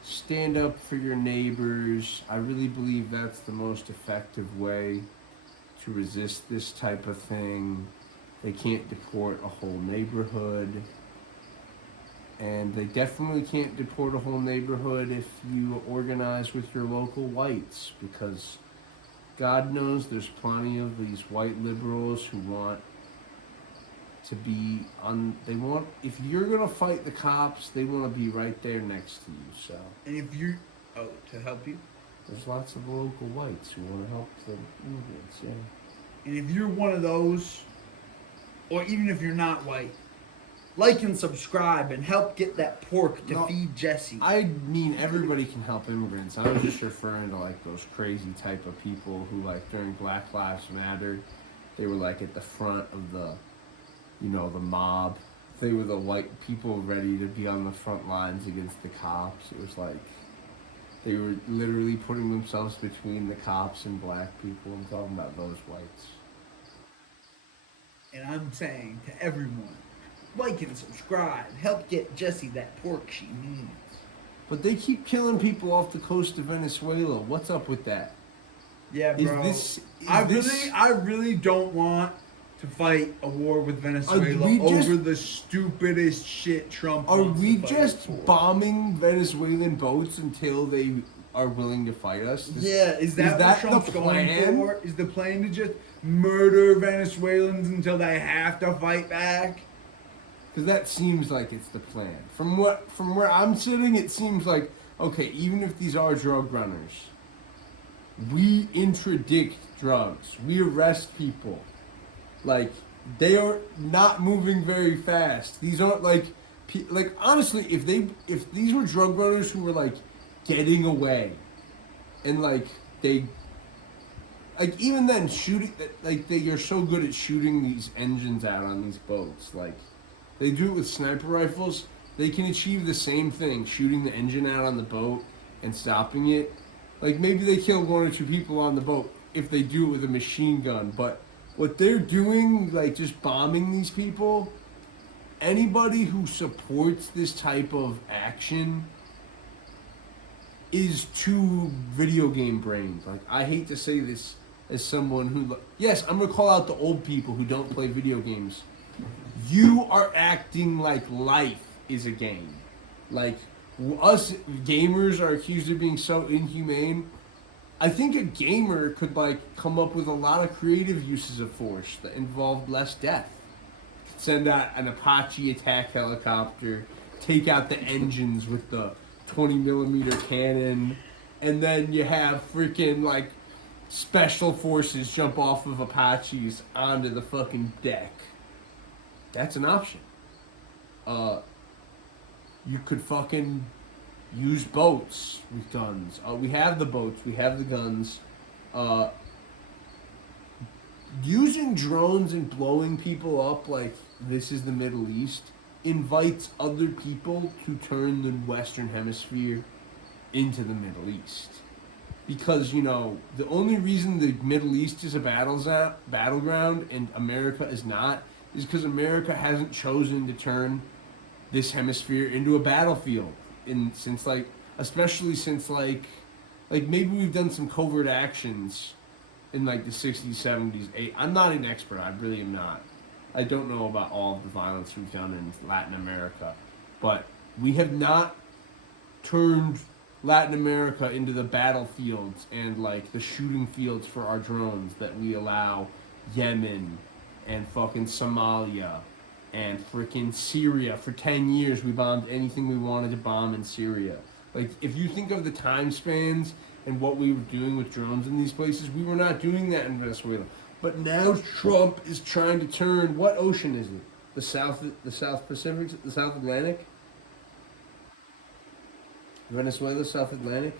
stand up for your neighbors. I really believe that's the most effective way to resist this type of thing. They can't deport a whole neighborhood. And they definitely can't deport a whole neighborhood if you organize with your local whites, because God knows there's plenty of these white liberals who want to be on, they want, if you're gonna fight the cops, they want to be right there next to you. So, And if you, to help you, there's lots of local whites who want to help the immigrants. Yeah. and if you're one of those, or even if you're not white, like and subscribe and help get that pork to No, feed Jessie. I mean, everybody can help immigrants. I was just referring to like those crazy type of people who, like, during Black Lives Matter, they were like at the front of the, you know, the mob. They were the white people ready to be on the front lines against the cops. It was like they were literally putting themselves between the cops and black people. I'm talking about those whites. And I'm saying to everyone, like and subscribe. Help get Jessie that pork she needs. But they keep killing people off the coast of Venezuela. What's up with that? Yeah, Is bro. this- I really don't want to fight a war with Venezuela we just- over the stupidest shit Trump Are wants we to fight just for. bombing Venezuelan boats until they are willing to fight us? Yeah, is that what Trump's the going plan? for? Is the plan to just murder Venezuelans until they have to fight back? Because that seems like it's the plan. From where I'm sitting, it seems like, okay, even if these are drug runners, we interdict drugs. We arrest people. Like, they are not moving very fast. These aren't like honestly, if these were drug runners who were like getting away, and like they, like even then shooting, like they are so good at shooting these engines out on these boats. Like they do it with sniper rifles. They can achieve the same thing, shooting the engine out on the boat and stopping it. Like maybe they kill one or two people on the boat if they do it with a machine gun, but what they're doing, like just bombing these people, anybody who supports this type of action is too video game brained. Like, I hate to say this as someone who, yes, I'm gonna call out the old people who don't play video games. You are acting like life is a game. Like, us gamers are accused of being so inhumane. I think a gamer could like come up with a lot of creative uses of force that involved less death. Send out an Apache attack helicopter, take out the engines with the 20mm cannon, and then you have freaking like special forces jump off of Apaches onto the fucking deck. That's an option. You could fucking use boats with guns. We have the boats. We have the guns. Using drones and blowing people up like this is the Middle East invites other people to turn the Western Hemisphere into the Middle East. Because, you know, the only reason the Middle East is a battleground and America is not is because America hasn't chosen to turn this hemisphere into a battlefield. Especially since maybe we've done some covert actions in like the 60s, 70s. I'm not an expert. I really am not. I don't know about all of the violence we've done in Latin America, but we have not turned Latin America into the battlefields and like the shooting fields for our drones that we allow Yemen and fucking Somalia and freaking Syria. For 10 years we bombed anything we wanted to bomb in Syria. Like, if you think of the time spans and what we were doing with drones in these places, we were not doing that in Venezuela. But now Trump is trying to turn, what ocean is it? The South Pacific, the South Atlantic? Venezuela, South Atlantic?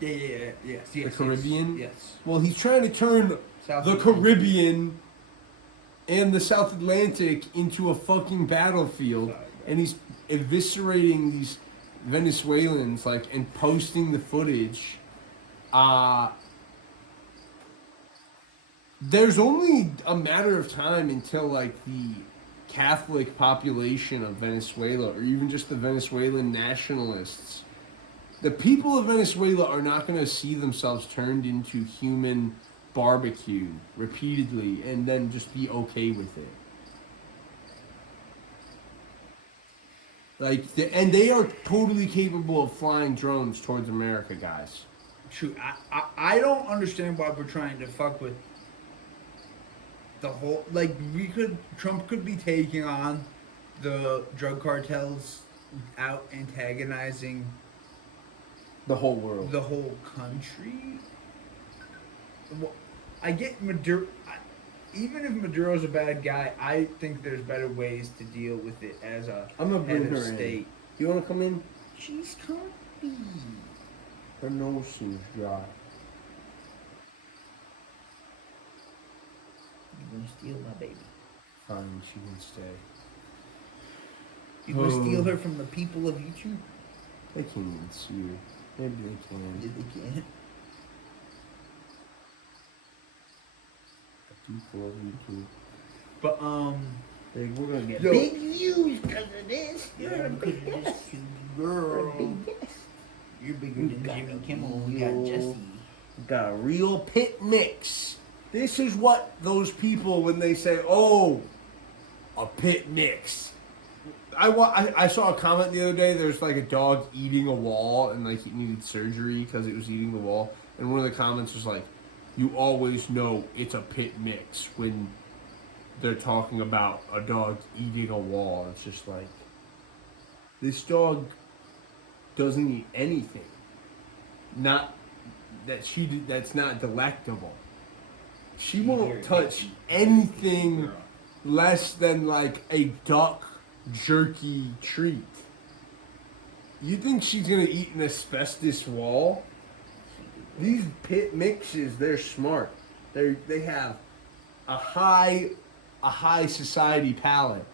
Yes. The Caribbean? Yes. Well, he's trying to turn South the Atlantic. Caribbean and the South Atlantic into a fucking battlefield, and he's eviscerating these Venezuelans, like, and posting the footage. There's only a matter of time until, like, the Catholic population of Venezuela, or even just the Venezuelan nationalists, the people of Venezuela are not going to see themselves turned into human barbecue repeatedly and then just be okay with it. Like, and they are totally capable of flying drones towards America, guys. Shoot, I don't understand why we're trying to fuck with the whole. Like, Trump could be taking on the drug cartels without antagonizing The whole world. the whole country. Well, I get Maduro. Even if Maduro's a bad guy, I think there's better ways to deal with it as a I'm gonna bring head her of in. state. You want to come in? She's comfy. Her nose seems dry. You gonna steal my baby? Fine, she can stay. You gonna steal her from the people of YouTube? They can't even see her. Maybe they can. Yeah, they can't. People of YouTube. But Hey, we're gonna get Yo. Big views because of this. You're a big guest. girl, You're bigger than Jimmy Kimmel. We got Jessie. got a real pit mix. This is what those people, when they say, "Oh, a pit mix." I saw a comment the other day. There's like a dog eating a wall, and like it needed surgery because it was eating the wall. And one of the comments was like, "You always know it's a pit mix when they're talking about a dog eating a wall." It's just like, this dog doesn't eat anything. Not that that's not delectable. She won't touch anything less than like a duck jerky treat. You think she's gonna eat an asbestos wall? These pit mixes, they're smart. They have a high society palate.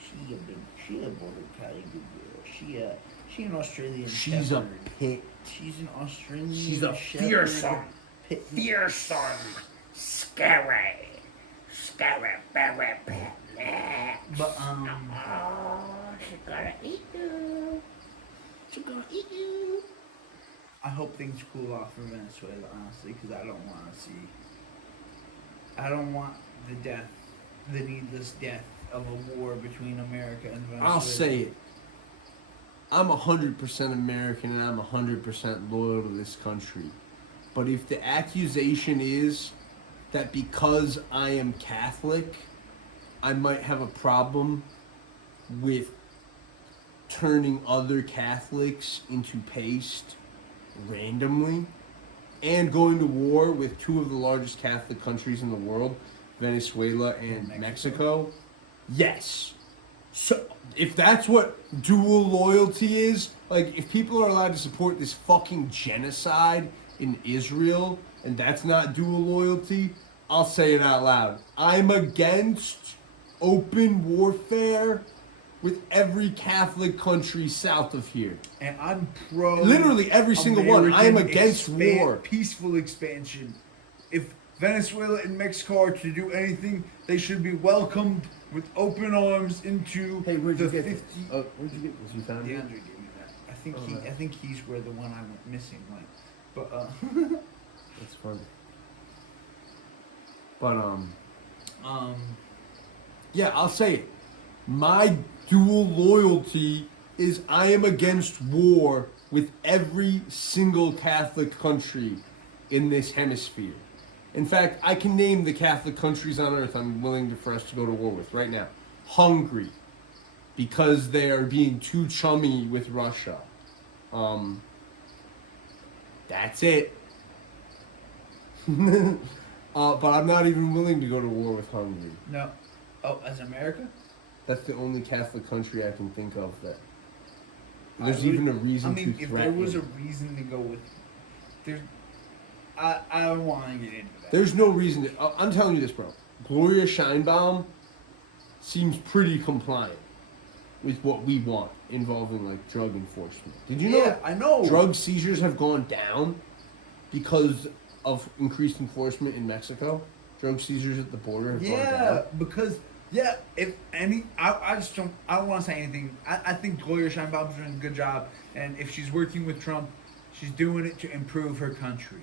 She a border collie good girl. She an Australian She's shepherd. a pit. She's an Australian She's a shepherd. fearsome, Pit- scary pit. But She's gonna eat you. She's gonna eat you. I hope things cool off for Venezuela, honestly, because I don't want to see. I don't want the needless death of a war between America and Venezuela. I'll say it. I'm 100% American and I'm 100% loyal to this country. But if the accusation is that because I am Catholic, I might have a problem with turning other Catholics into paste randomly and going to war with two of the largest Catholic countries in the world, Venezuela and Mexico, yes. So if that's what dual loyalty is, like if people are allowed to support this fucking genocide in Israel and that's not dual loyalty, I'll say it out loud. I'm against open warfare with every Catholic country south of here. and I'm pro. Literally every single one. I am against war. Peaceful expansion. If Venezuela and Mexico are to do anything, they should be welcomed with open arms into Hey, where'd the you get 50. this? Where'd you get this? You found it? DeAndre gave me that. Okay. I think he's where the one I went missing went. But That's funny. But yeah, I'll say it. My dual loyalty is I am against war with every single Catholic country in this hemisphere. In fact, I can name the Catholic countries on earth I'm willing for us to go to war with right now. Hungary, because they are being too chummy with Russia. That's it. But I'm not even willing to go to war with Hungary. No. Oh, as America? That's the only Catholic country I can think of that there's I would- even a reason I mean, to if threaten. there was a reason to go with, there's, I don't want to get into that. There's no reason to. I'm telling you this, bro. Gloria Scheinbaum seems pretty compliant with what we want involving like drug enforcement. Did you know? Yeah, I know. Drug seizures have gone down because of increased enforcement in Mexico. Drug seizures at the border have gone down. Because if any, I just don't. I don't want to say anything. I think Gloria Steinbaum's doing a good job, and if she's working with Trump, she's doing it to improve her country.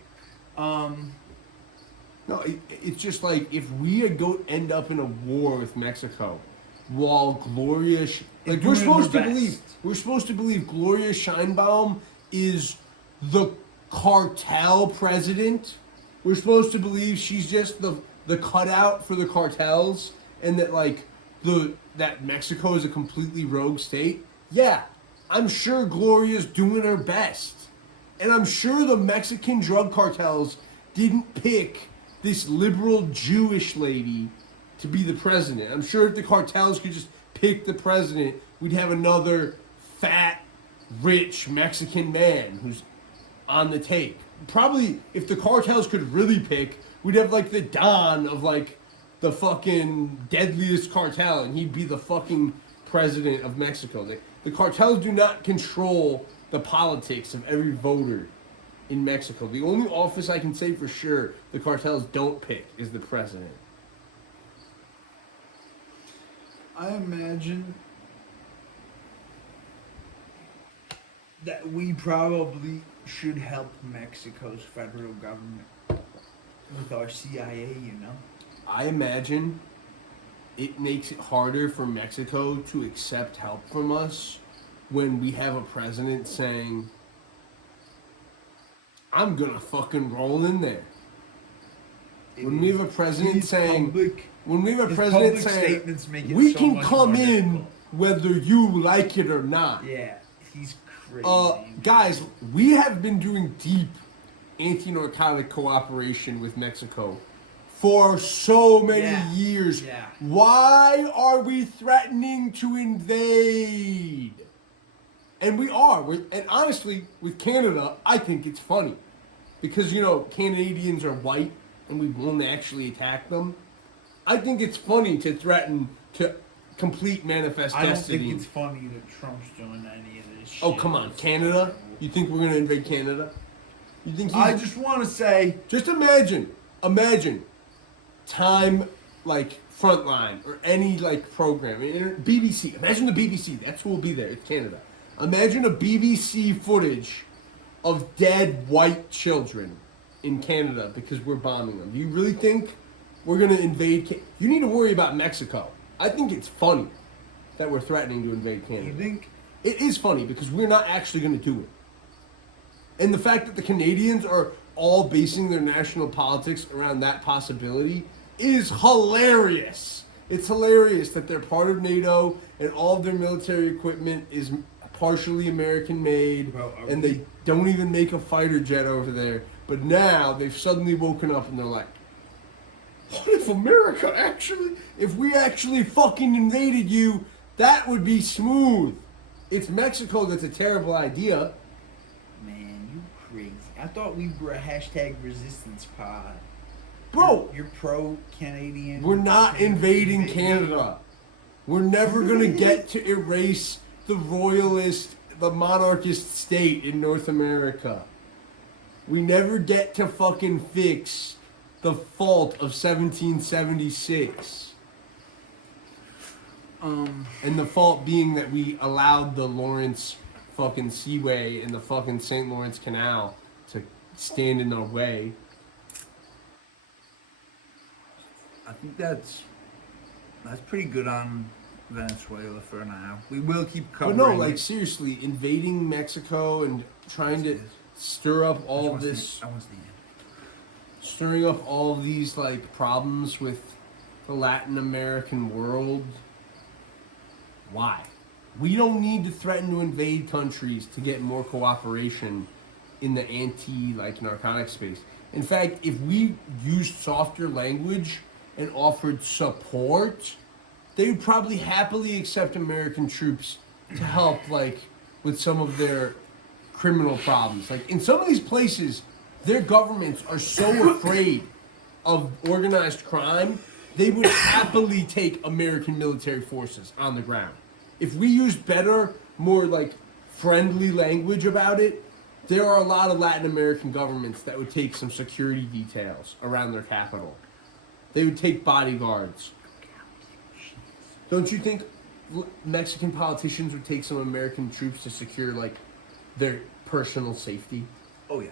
No, it's just like if we end up in a war with Mexico, while Gloria, like doing her best. we're supposed to believe Gloria Scheinbaum is the cartel president. We're supposed to believe she's just the cutout for the cartels, and that like that Mexico is a completely rogue state. Yeah, I'm sure Gloria's doing her best, and I'm sure the Mexican drug cartels didn't pick this liberal Jewish lady to be the president. I'm sure if the cartels could just pick the president, we'd have another fat, rich Mexican man who's on the take. Probably, if the cartels could really pick, we'd have like the Don of like the fucking deadliest cartel, and he'd be the fucking president of Mexico. The cartels do not control the politics of every voter in Mexico. The only office I can say for sure the cartels don't pick is the president. I imagine that we probably should help Mexico's federal government with our CIA, you know? I imagine it makes it harder for Mexico to accept help from us when we have a president saying, I'm gonna fucking roll in there. When we have a president saying, statements make it we so can much come more in difficult. whether you like it or not. Yeah, he's crazy. Guys, we have been doing deep anti-narcotic cooperation with Mexico for so many years. Yeah. Why are we threatening to invade? And we are. And honestly, with Canada, I think it's funny. Because, you know, Canadians are white and we won't actually attack them. I think it's funny to threaten to complete manifest I don't destiny. think it's funny that Trump's doing any of this shit. Oh, come on. Canada? You think we're going to invade Canada? You think I just want to say... Just imagine, Time, like, Frontline, or any, like, program. BBC. Imagine the BBC. That's who will be there. It's Canada. Imagine a BBC footage of dead white children in Canada because we're bombing them. Do you really think we're going to invade You need to worry about Mexico. I think it's funny that we're threatening to invade Canada. You think? It is funny because we're not actually going to do it. And the fact that the Canadians are all basing their national politics around that possibility is hilarious. It's hilarious that they're part of NATO and all of their military equipment is partially American made, and they don't even make a fighter jet over there. But now they've suddenly woken up and they're like, what if America if we actually fucking invaded you, that would be smooth. It's Mexico that's a terrible idea. Man, you crazy. I thought we were a hashtag resistance pod. Bro, You're pro-Canadian. we're not invading Canada. We're never going to get to erase the royalist, the monarchist state in North America. We never get to fucking fix the fault of 1776. And the fault being that we allowed the Lawrence fucking Seaway and the fucking St. Lawrence Canal to stand in our way. I think that's pretty good on Venezuela for now. We will keep But covering. no, like it. seriously, invading Mexico and trying to stir up all Which one's this, the- I want the end. stirring up all of these like problems with the Latin American world. Why? We don't need to threaten to invade countries to get more cooperation in the narcotic space. In fact, if we used softer language and offered support, they would probably happily accept American troops to help, like, with some of their criminal problems. Like, in some of these places, their governments are so afraid of organized crime, they would happily take American military forces on the ground. If we used better, more, like, friendly language about it, there are a lot of Latin American governments that would take some security details around their capital. They would take bodyguards. Don't you think Mexican politicians would take some American troops to secure, like, their personal safety? Oh yeah.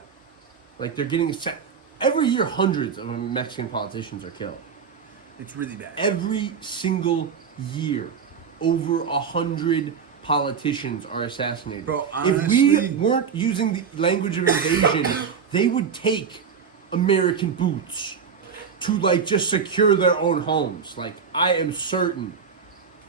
Like, they're getting set. Every year, hundreds of Mexican politicians are killed. It's really bad. Every single year, over 100 politicians are assassinated. Bro, if we honestly- weren't using the language of invasion, they would take American boots to, like, just secure their own homes. Like, I am certain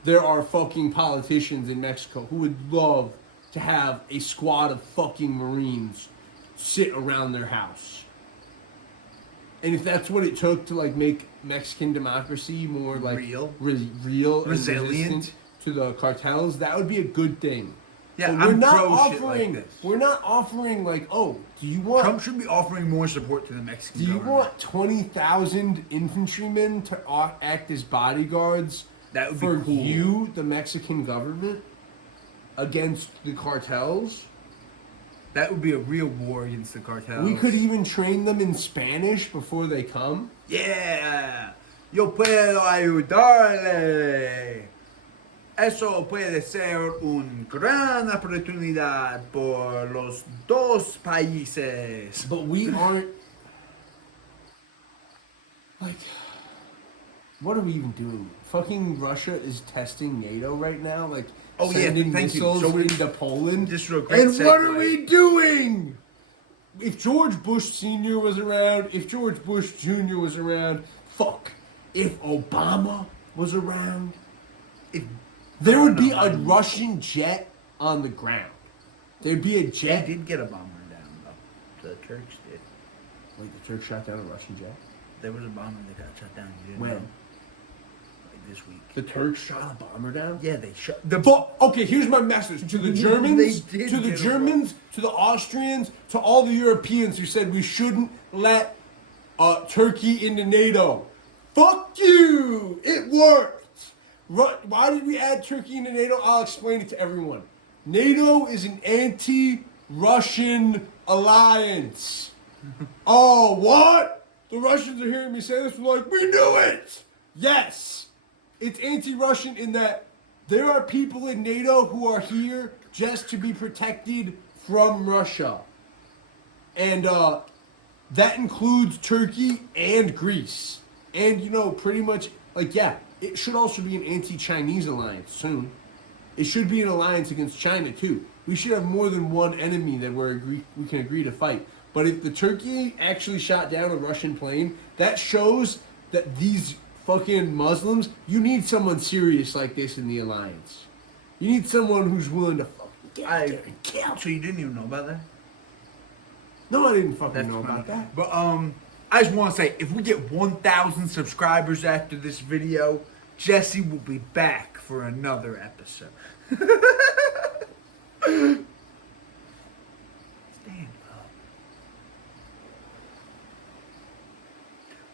there are fucking politicians in Mexico who would love to have a squad of fucking Marines sit around their house. And if that's what it took to, like, make Mexican democracy more, like, Real. real and Resilient. resistant to the cartels, that would be a good thing. Yeah, But I'm pro shit like this. we're not offering, like, oh, do you want Trump should be offering more support to the Mexican do you government. want 20,000 infantrymen to act as bodyguards That would be for cool. you, the Mexican government, against the cartels? That would be a real war against the cartels. We could even train them in Spanish before they come. Yeah. Yo puedo ayudarle. Eso puede ser una gran oportunidad por los dos países. But we aren't. Like, what are we even doing? Fucking Russia is testing NATO right now. Like, Oh, yeah, sending thank you. missiles So we- into Poland. Just real quick And what are segue. we doing? If George Bush Sr. was around, if George Bush Jr. was around, fuck. If Obama was around, If there would be a Russian jet on the ground. There'd be a they jet. did get a bomber down though. The Turks did. Wait, the Turks shot down a Russian jet? There was a bomber that got shot down. You didn't When? know? Like this week. The Turks shot a bomber down? Yeah, they shot the Okay, here's my message to the Germans, They did to the get a Germans, to the Austrians, to all the Europeans who said we shouldn't let Turkey into NATO. Fuck you! It worked! Why did we add Turkey into NATO? I'll explain it to everyone. NATO is an anti-Russian alliance. Oh, what? The Russians are hearing me say this. We're like, we knew it! Yes! It's anti-Russian in that there are people in NATO who are here just to be protected from Russia. And that includes Turkey and Greece. And, you know, pretty much, like, yeah, it should also be an anti-Chinese alliance soon. It should be an alliance against China, too. We should have more than one enemy that we can agree to fight. But if the Turkey actually shot down a Russian plane, that shows that these fucking Muslims, you need someone serious like this in the alliance. You need someone who's willing to fucking get out there and kill. So you didn't even know about that? No, I didn't fucking That's know funny. about that. But I just want to say, if we get 1,000 subscribers after this video, Jessie will be back for another episode. Stand up.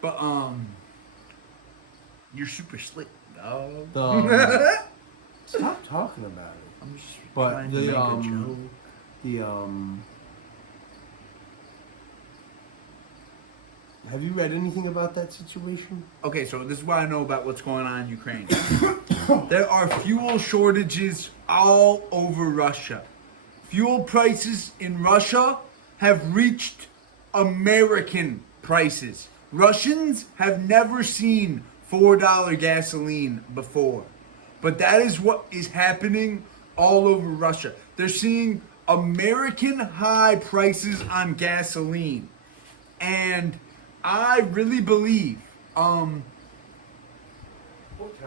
But you're super slick, dog. Stop talking about it. I'm just But trying to the make a joke. Have you read anything about that situation? Okay, so this is what I know about what's going on in Ukraine. There are fuel shortages all over Russia. Fuel prices in Russia have reached American prices. Russians have never seen $4 gasoline before. but that is what is happening all over Russia. They're seeing American high prices on gasoline. And I really believe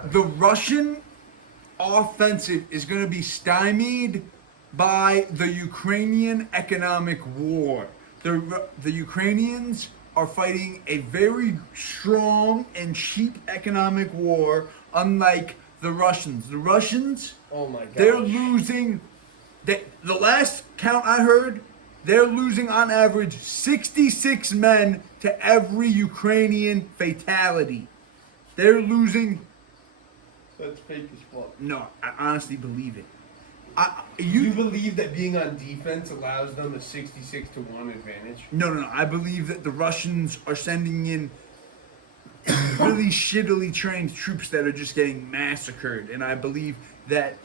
the Russian offensive is going to be stymied by the Ukrainian economic war. The Ukrainians are fighting a very strong and cheap economic war, unlike the Russians. The Russians, Oh my god. they're losing. The last count I heard, they're losing on average 66 men to every Ukrainian fatality. They're losing. That's fake as fuck. No, I honestly believe it. You believe that being on defense allows them a 66-1 advantage? No. I believe that the Russians are sending in really shittily trained troops that are just getting massacred, and I believe that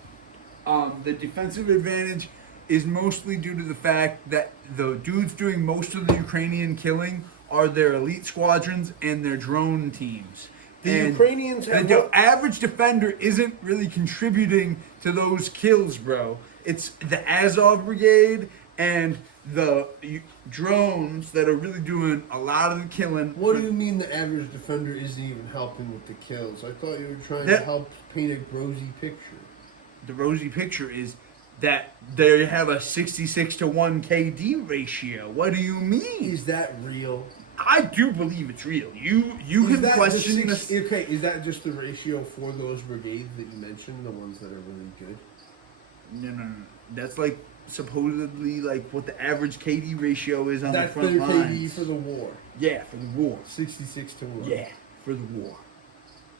the defensive advantage is mostly due to the fact that the dudes doing most of the Ukrainian killing are their elite squadrons and their drone teams. The And Ukrainians have the average defender isn't really contributing to those kills, bro. It's the Azov Brigade and the drones that are really doing a lot of the killing. What do you mean the average defender isn't even helping with the kills? I thought you were trying to That- help paint a rosy picture. The rosy picture is that they have a 66-1 KD ratio. What do you mean? Is that real? I do believe it's real. You Is can that question the this. okay, is that just the ratio for those brigades that you mentioned, the ones that are really good? No. That's like supposedly like what the average KD ratio is on That's the their front KD lines. for the war. Yeah, for the war. 66-1. Yeah, for the war.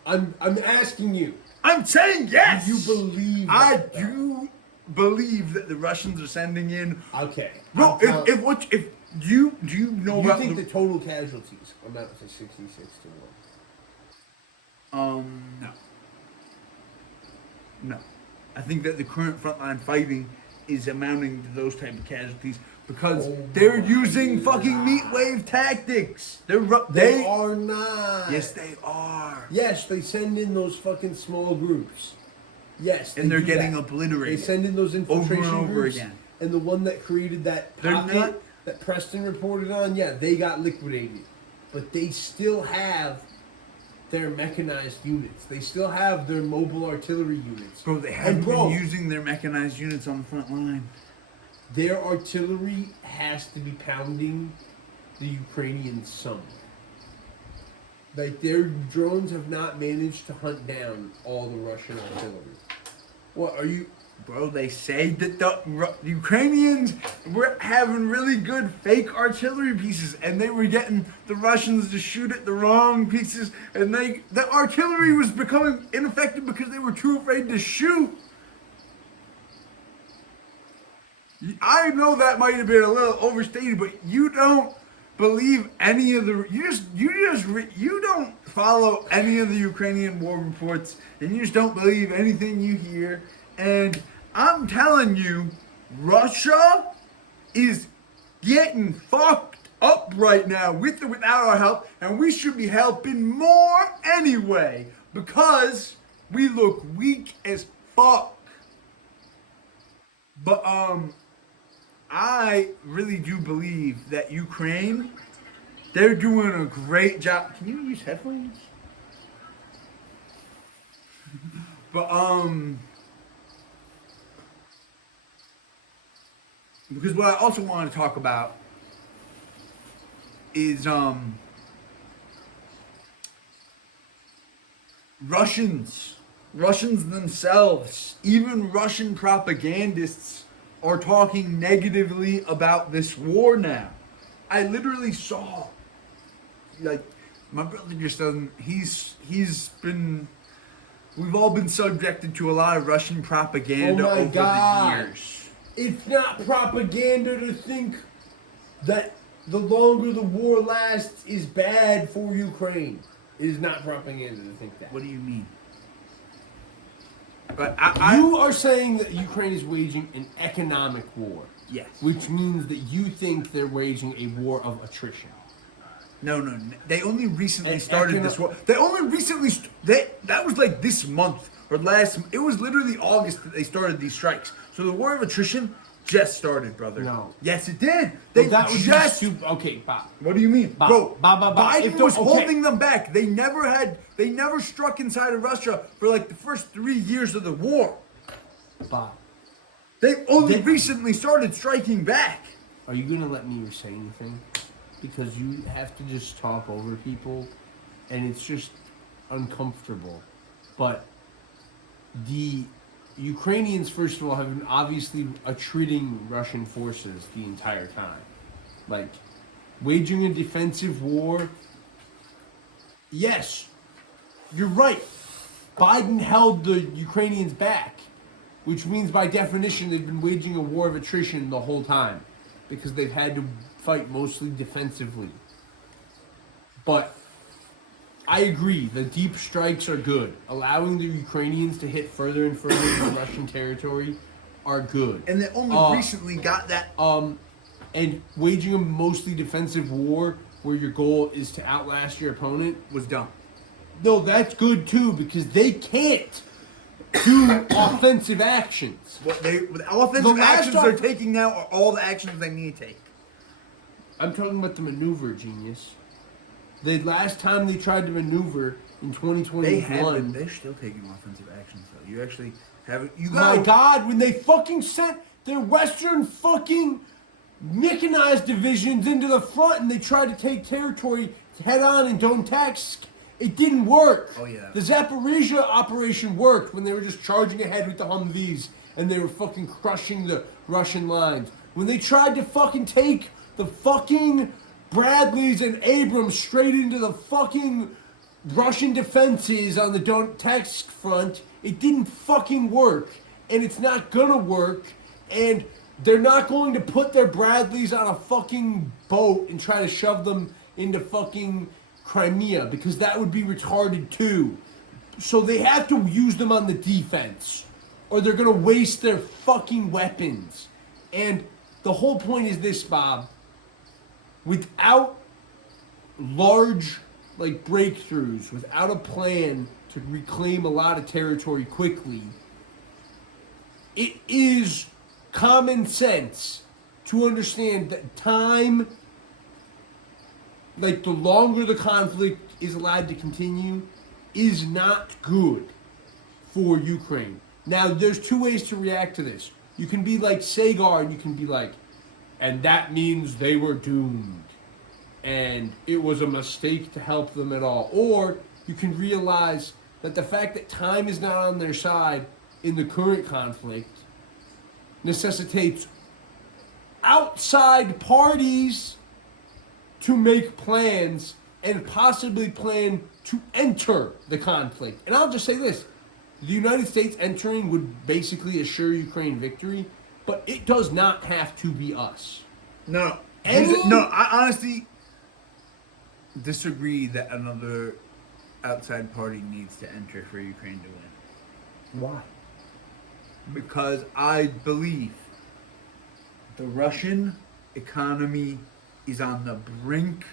I'm asking you. I'm saying yes. Do you believe I that? do believe that the Russians are sending in. Okay. Bro, I'm tell- if do you know you about think the total casualties amount to 66-1? No. I think that the current frontline fighting is amounting to those type of casualties because they're using fucking meat wave tactics. They are not. Yes, they are. Yes, they send in those fucking small groups. Yes, And they're do getting that. obliterated. They send in those infiltration over and over groups, again. and the one that created that They're pocket not- that Preston reported on, yeah, they got liquidated, but they still have their mechanized units. They still have their mobile artillery units. Bro, they haven't bro, been using their mechanized units on the front line. Their artillery has to be pounding the Ukrainians somewhere. Like, their drones have not managed to hunt down all the Russian artillery. What are you? Bro, they say that the Ukrainians were having really good fake artillery pieces, and they were getting the Russians to shoot at the wrong pieces, and the artillery was becoming ineffective because they were too afraid to shoot. I know that might have been a little overstated, but you don't believe any of the you don't follow any of the Ukrainian war reports, and you just don't believe anything you hear. And I'm telling you, Russia is getting fucked up right now with or without our help, and we should be helping more anyway because we look weak as fuck. But I really do believe that Ukraine, they're doing a great job. Can you use headphones? But because what I also want to talk about is Russians themselves, even Russian propagandists are talking negatively about this war now. I literally saw, like, my brother just doesn't, we've all been subjected to a lot of Russian propaganda over the years. It's not propaganda to think that the longer the war lasts is bad for Ukraine. It is not propaganda to think that. What do you mean? But You are saying that Ukraine is waging an economic war. Yes. Which means that you think they're waging a war of attrition. No. They only recently And started this war. They only recently that was like this month or last. It was literally August that they started these strikes. So the war of attrition just started, brother. No. Yes, it did. They that was just. okay, Bob. What do you mean, Bob, bro? Bob. Biden was holding them back. They never struck inside of Russia for like the first 3 years of the war. Bob, They only recently started striking back. are you gonna let me say anything? Because you have to just talk over people, and it's just uncomfortable. But the Ukrainians, first of all, have been obviously attriting Russian forces the entire time. Like, waging a defensive war. Yes, you're right. Biden held the Ukrainians back, which means by definition they've been waging a war of attrition the whole time because they've had to fight mostly defensively. But I agree, the deep strikes are good. Allowing the Ukrainians to hit further and further into Russian territory are good. And they only recently got that. And waging a mostly defensive war where your goal is to outlast your opponent, Was dumb. no, that's good too because they can't do offensive actions. What the offensive last actions they're taking now are all the actions they need to take. I'm talking about the maneuver, genius. The last time they tried to maneuver in 2021. They're still taking offensive actions though. You actually have. You My got. God, when they fucking sent their Western fucking mechanized divisions into the front and they tried to take territory head on in Donetsk, it didn't work. Oh, yeah. The Zaporizhia operation worked when they were just charging ahead with the Humvees and they were fucking crushing the Russian lines. When they tried to fucking take the fucking Bradleys and Abrams straight into the fucking Russian defenses on the Donetsk front, it didn't fucking work. And it's not gonna work. And they're not going to put their Bradleys on a fucking boat and try to shove them into fucking Crimea because that would be retarded too. So they have to use them on the defense or they're gonna waste their fucking weapons. And the whole point is this, Bob. Without large like breakthroughs, without a plan to reclaim a lot of territory quickly, it is common sense to understand that time, like the longer the conflict is allowed to continue, is not good for Ukraine. Now, there's two ways to react to this. You can be like Sagar and you can be like, and that means they were doomed. And it was a mistake to help them at all. Or you can realize that the fact that time is not on their side in the current conflict necessitates outside parties to make plans and possibly plan to enter the conflict. And I'll just say this. The United States entering would basically assure Ukraine victory, but it does not have to be us. No. Any- No, I honestly disagree that another outside party needs to enter for Ukraine to win. Why? Because I believe the Russian economy is on the brink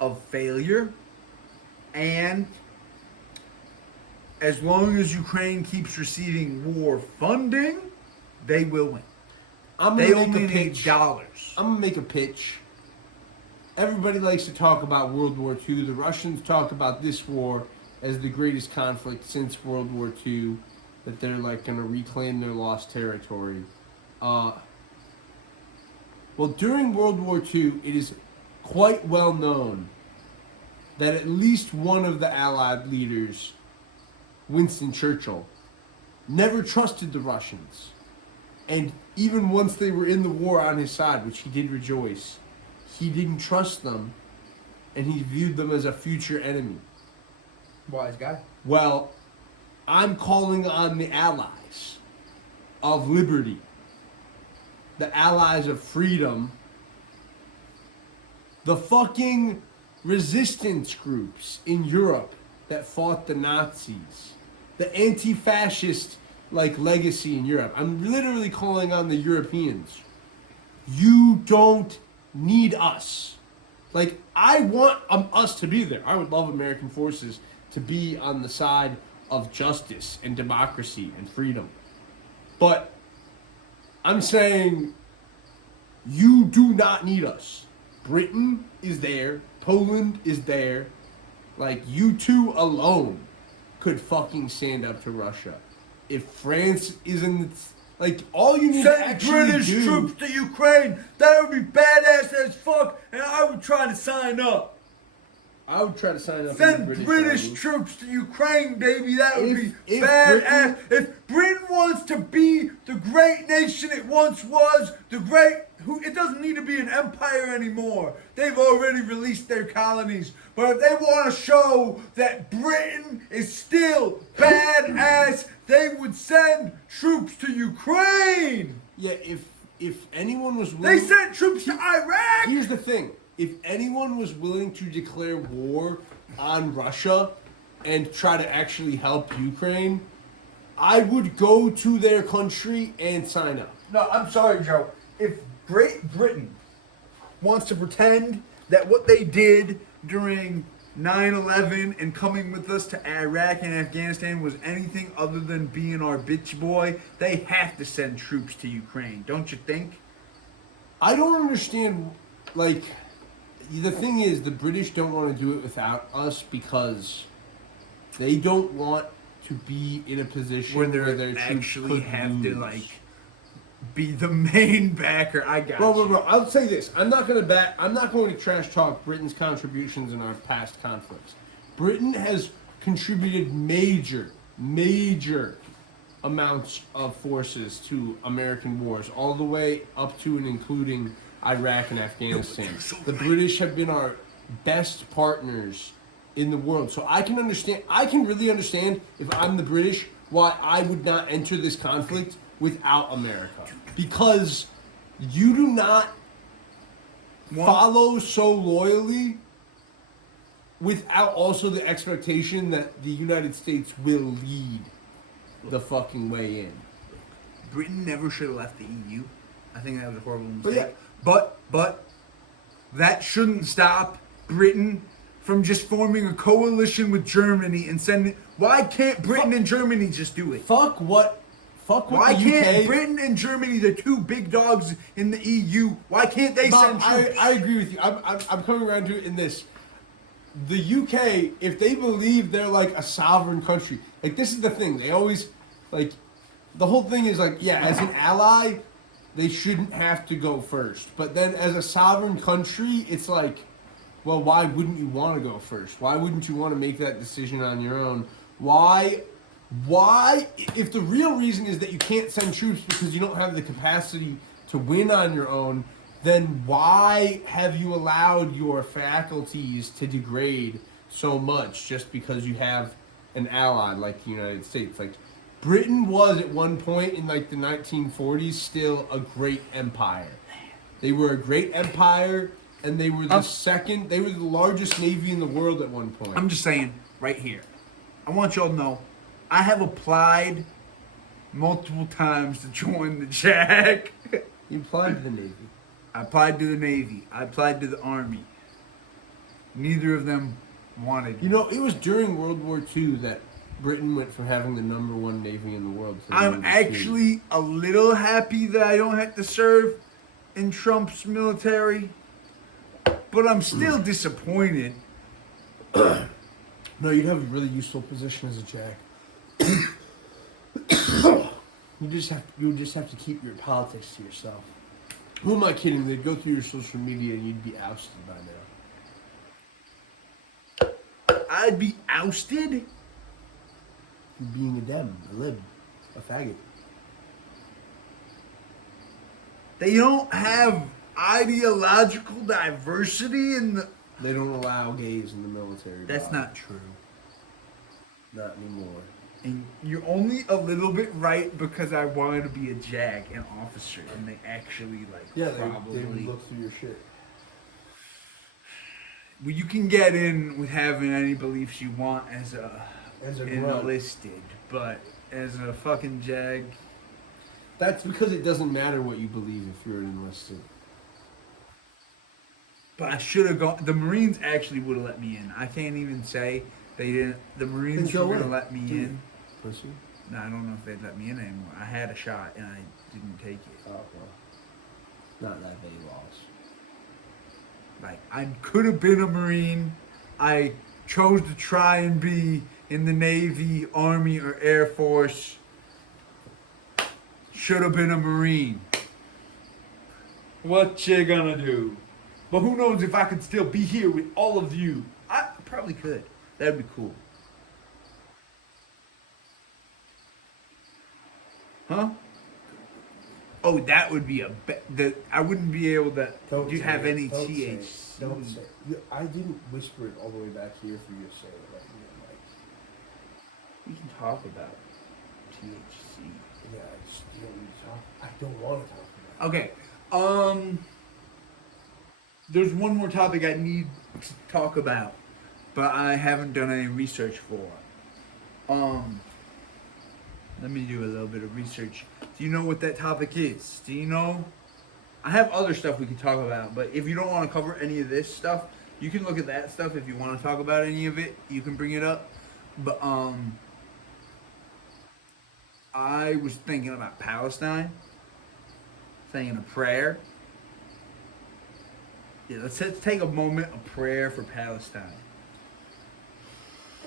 of failure, and as long as Ukraine keeps receiving war funding, they will win. They only need dollars. I'm gonna make a pitch. Everybody likes to talk about World War II. The Russians talk about this war as the greatest conflict since World War II, that they're like gonna reclaim their lost territory. Well, during World War II, it is quite well known that at least one of the Allied leaders, Winston Churchill, never trusted the Russians. And even once they were in the war on his side, which he did rejoice, he didn't trust them, and he viewed them as a future enemy. Wise guy. Well, I'm calling on the allies of liberty, the allies of freedom, the fucking resistance groups in Europe that fought the Nazis, the anti-fascist like legacy in Europe. I'm literally calling on the Europeans. You don't need us. Like, I want us to be there. I would love American forces to be on the side of justice and democracy and freedom. But I'm saying you do not need us. Britain is there. Poland is there. Like, you two alone could fucking stand up to Russia. If France isn't... Like, all you need to Send actually British do... troops to Ukraine. That would be badass as fuck, and I would try to sign up. I would try to sign up. Send British Army. troops to Ukraine, baby. That would be If badass. If Britain wants to be the great nation it once was, it doesn't need to be an empire anymore. They've already released their colonies. But if they want to show that Britain is still badass, they would send troops to Ukraine. Yeah, if anyone was willing... They sent troops to Iraq. Here's the thing. If anyone was willing to declare war on Russia and try to actually help Ukraine, I would go to their country and sign up. No, I'm sorry, Joe. If Great Britain wants to pretend that what they did during 9/11 and coming with us to Iraq and Afghanistan was anything other than being our bitch boy, they have to send troops to Ukraine, don't you think? I don't understand, like, the thing is, the British don't want to do it without us because they don't want to be in a position Where where they their troops actually could have lose. to, like, be the main backer. I got Bro, I'll say this. I'm not going to trash talk Britain's contributions in our past conflicts. Britain has contributed major amounts of forces to American wars, all the way up to and including Iraq and Afghanistan. The British have been our best partners in the world. So I can really understand, if I'm the British, why I would not enter this conflict without America. Because you do not follow so loyally without also the expectation that the United States will lead the fucking way in. Britain never should have left the EU. I think that was a horrible But mistake. yeah. But that shouldn't stop Britain from just forming a coalition with Germany and sending. Why can't Britain and Germany just do it? Fuck what Why the can't UK... Britain and Germany, the two big dogs in the EU, why can't they Bob, send troops? I agree with you. I'm coming around to it in this. The UK, if they believe they're like a sovereign country, like, this is the thing. They always, like, the whole thing is like, yeah, as an ally, they shouldn't have to go first. But then as a sovereign country, it's like, well, why wouldn't you want to go first? Why wouldn't you want to make that decision on your own? Why, if the real reason is that you can't send troops because you don't have the capacity to win on your own, then why have you allowed your faculties to degrade so much just because you have an ally like the United States? Like, Britain was at one point in like the 1940s still a great empire. They were a great empire, and they were they were the largest navy in the world at one point. I'm just saying, right here. I want y'all to know, I have applied multiple times to join the JAG. You applied to the Navy. I applied to the Navy. I applied to the Army. Neither of them wanted me. You know, it was during World War II that Britain went from having the #1 navy in the world to I'm number 2. actually a little happy that I don't have to serve in Trump's military, but I'm still disappointed. No, you'd have a really useful position as a JAG. You would just have to keep your politics to yourself. Who am I kidding? They'd go through your social media and you'd be ousted by now. I'd be ousted? For being a Dem, a lib, a faggot. They don't have ideological diversity in the... They don't allow gays in the military. That's Bob. not true. Not anymore. And you're only a little bit right because I wanted to be a JAG, an officer, and they actually, like, Yeah, probably... they would look through your shit. Well, you can get in with having any beliefs you want as a grunt. enlisted, but as a fucking JAG... That's because it doesn't matter what you believe if you're an enlisted. But I should have gone. The Marines actually would have let me in. I can't even say they didn't. The Marines Then were go gonna in. let me Do it. in. Pussy. No, I don't know if they'd let me in anymore. I had a shot and I didn't take it. Oh, well. Not that they lost. Like, I could have been a Marine. I chose to try and be in the Navy, Army, or Air Force. Should have been a Marine. What you gonna do? But who knows if I could still be here with all of you. I probably could. That'd be cool. Huh? Oh, that would be I wouldn't be able to. Don't Do you say have it. any Don't say THC? it. Don't say it. I didn't whisper it all the way back here for you to say it right here, Mike. We can talk about THC. Yeah, I just you don't need to talk. I don't want to talk about it. Okay. There's one more topic I need to talk about, but I haven't done any research for. Let me do a little bit of research. Do you know what that topic is? Do you know? I have other stuff we can talk about, but if you don't want to cover any of this stuff, you can look at that stuff. If you want to talk about any of it, you can bring it up. But I was thinking about Palestine, saying a prayer. Yeah, let's take a moment of prayer for Palestine.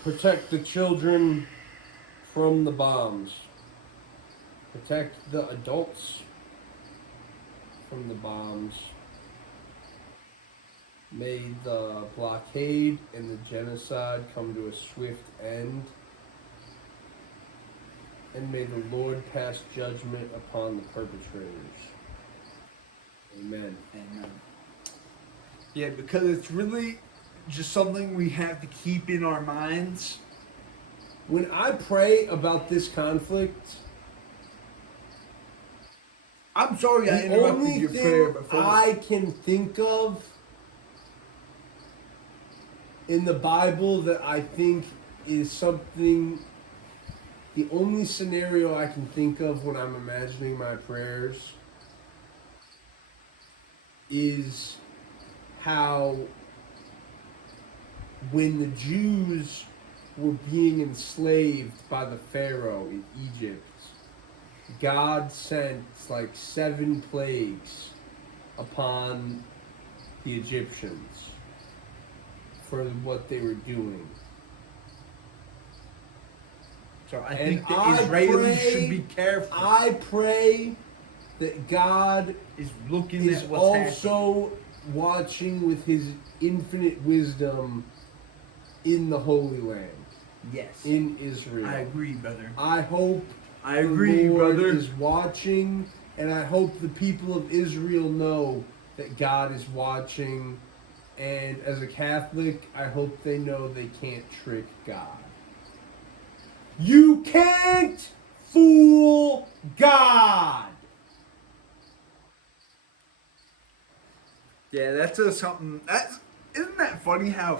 Protect the children from the bombs. Protect the adults from the bombs. May the blockade and the genocide come to a swift end. And may the Lord pass judgment upon the perpetrators. Amen. Amen. Yeah, because it's really just something we have to keep in our minds. When I pray about this conflict, I'm sorry I the interrupted only your thing prayer before. I can think of in the Bible that I think is something, the only scenario I can think of when I'm imagining my prayers is how when the Jews were being enslaved by the Pharaoh in Egypt, God sent like 7 plagues upon the Egyptians for what they were doing. So I And think the I Israelis pray- should be careful. I pray that God is looking is at what's also watching with his infinite wisdom in the Holy Land, happening. Yes. in Israel. I agree, brother. I hope I agree, the Lord brother. is watching, and I hope the people of Israel know that God is watching. And as a Catholic, I hope they know they can't trick God. You can't fool God! Yeah, that's something. Isn't that funny how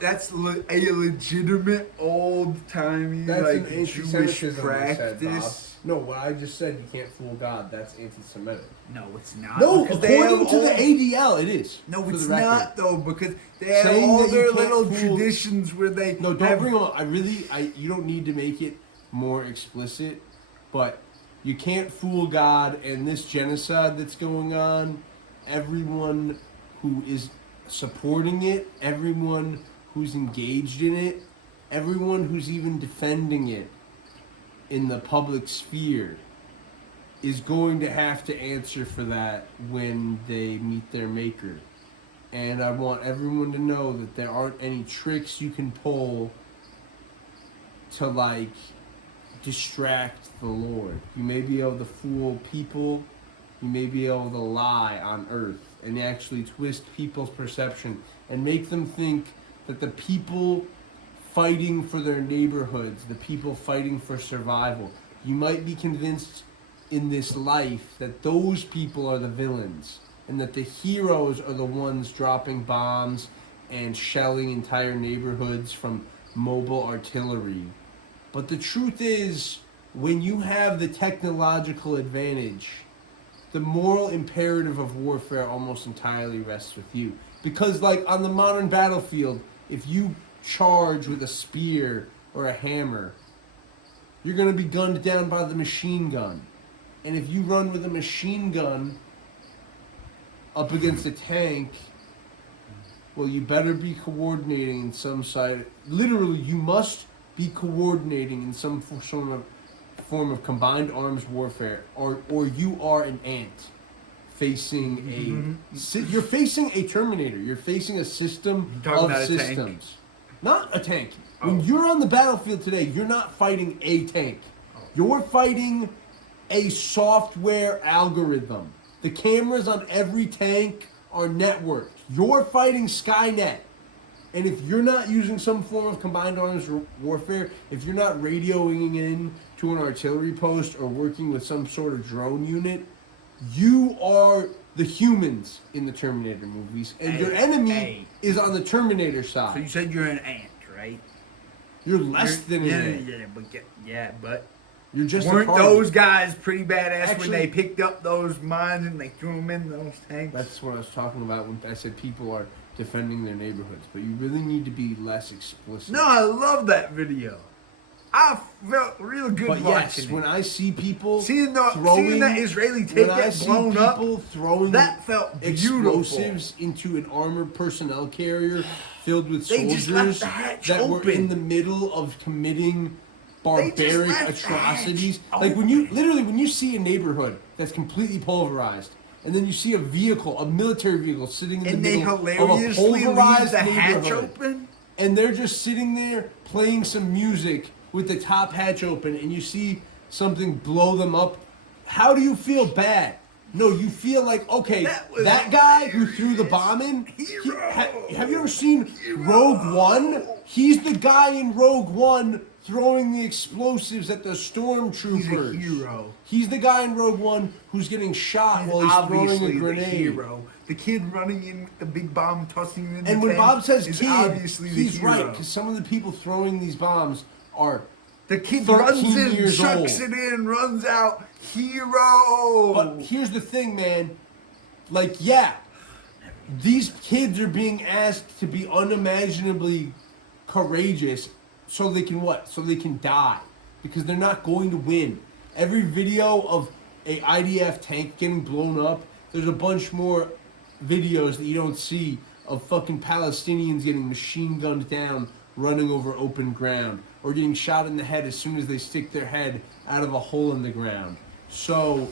that's a legitimate old-timey That's like an Jewish anti-Semitism I said, Bob. practice? No, what I just said, you can't fool God, that's anti-Semitic. No, it's not. No, because they according have to the all- ADL, it is. No, for it's the record. not though, because they have Saying all that you their can't little fool- traditions where they No, don't have, bring on. You don't need to make it more explicit, but you can't fool God, and this genocide that's going on, everyone who is supporting it, everyone who's engaged in it, everyone who's even defending it in the public sphere is going to have to answer for that when they meet their maker. And I want everyone to know that there aren't any tricks you can pull to like distract the Lord. You may be able to fool people, you may be able to lie on earth and actually twist people's perception and make them think that the people fighting for their neighborhoods, the people fighting for survival, you might be convinced in this life that those people are the villains and that the heroes are the ones dropping bombs and shelling entire neighborhoods from mobile artillery. But the truth is, when you have the technological advantage the moral imperative of warfare almost entirely rests with you. Because, like, on the modern battlefield, if you charge with a spear or a hammer, you're going to be gunned down by the machine gun. And if you run with a machine gun up against a tank, well, you better be coordinating in some side. Literally, you must be coordinating in some form of combined arms warfare, or you are an ant facing you're facing a Terminator. You're facing a system of systems, not a tank. When you're on the battlefield today, you're not fighting a tank. You're fighting a software algorithm. The cameras on every tank are networked. You're fighting Skynet. And if you're not using some form of combined arms warfare, if you're not radioing in to an artillery post or working with some sort of drone unit, you are the humans in the Terminator movies. And your enemy is on the Terminator side. So you said you're an ant, right? You're less than an ant. But You're just weren't a target. those guys pretty badass Actually, when they picked up those mines and they threw them in those tanks? That's what I was talking about when I said people are defending their neighborhoods, but you really need to be less explicit. No, I love that video. I felt real good But watching yes, it. when I see people Seeing that Israeli tank get blown up, throwing that felt beautiful. explosives into an armored personnel carrier filled with They just soldiers left the hatch that were open. in the middle of committing barbaric left the atrocities. hatch Like when you see a neighborhood that's completely pulverized, and then you see a military vehicle sitting in the and they middle of a hilariously leave pulverized the hatch neighborhood, open. and they're just sitting there playing some music with the top hatch open, and you see something blow them up, how do you feel bad? No, you feel like, okay, that guy who threw the bomb in, have you ever seen Rogue One? He's the guy in Rogue One throwing the explosives at the stormtroopers. He's a hero. He's the guy in Rogue One who's getting shot while he's throwing a obviously grenade. the hero. The kid running in with the big bomb, tossing it in And the when tank Bob says is kid, obviously the he's hero. right, because some of the people throwing these bombs are The kid 13 runs in, years chucks old. it in, runs out. Hero! But here's the thing, man. Like, yeah, these kids are being asked to be unimaginably courageous so they can what? So they can die. Because they're not going to win. Every video of a IDF tank getting blown up, there's a bunch more videos that you don't see of fucking Palestinians getting machine gunned down, running over open ground, or getting shot in the head as soon as they stick their head out of a hole in the ground. So,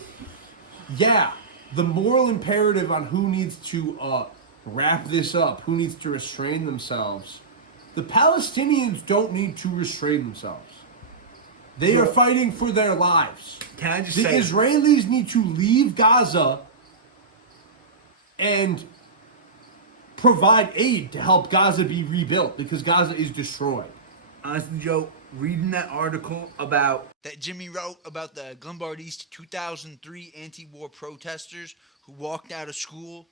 yeah, the moral imperative on who needs to wrap this up, who needs to restrain themselves, the Palestinians don't need to restrain themselves. They are fighting for their lives. Can I just The say... Israelis need to leave Gaza and provide aid to help Gaza be rebuilt, because Gaza is destroyed. Honestly, Joe, reading that article about... that Jimmy wrote about the Glenbard East 2003 anti-war protesters who walked out of school,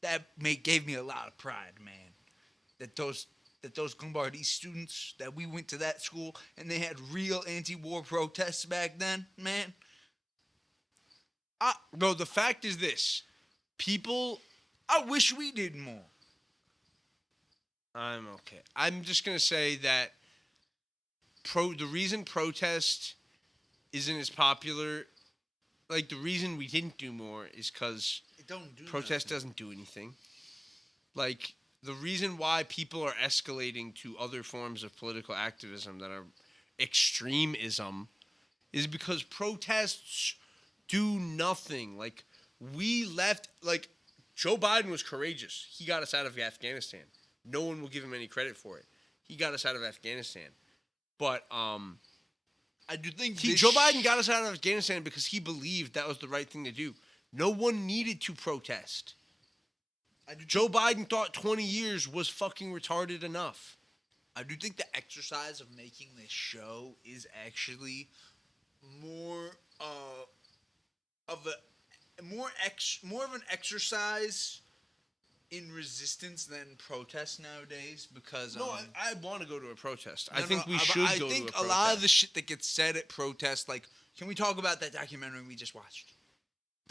that gave me a lot of pride, man. That those Glenbard East students, that we went to that school and they had real anti-war protests back then, man. Bro, the fact is this. I wish we did more. I'm okay. I'm just going to say that the reason protest isn't as popular, like the reason we didn't do more is because protest doesn't do anything. Like, the reason why people are escalating to other forms of political activism that are extremism is because protests do nothing. Like, we left, like, Joe Biden was courageous. He got us out of Afghanistan. No one will give him any credit for it. He got us out of Afghanistan. But, I do think Joe Biden got us out of Afghanistan because he believed that was the right thing to do. No one needed to protest. Joe Biden thought 20 years was fucking retarded enough. I do think the exercise of making this show is actually more of an exercise in resistance than protest nowadays, because No, I want to go to a protest. I No, think no, we should I go think to a protest. a lot of the shit that gets said at protests, like, can we talk about that documentary we just watched?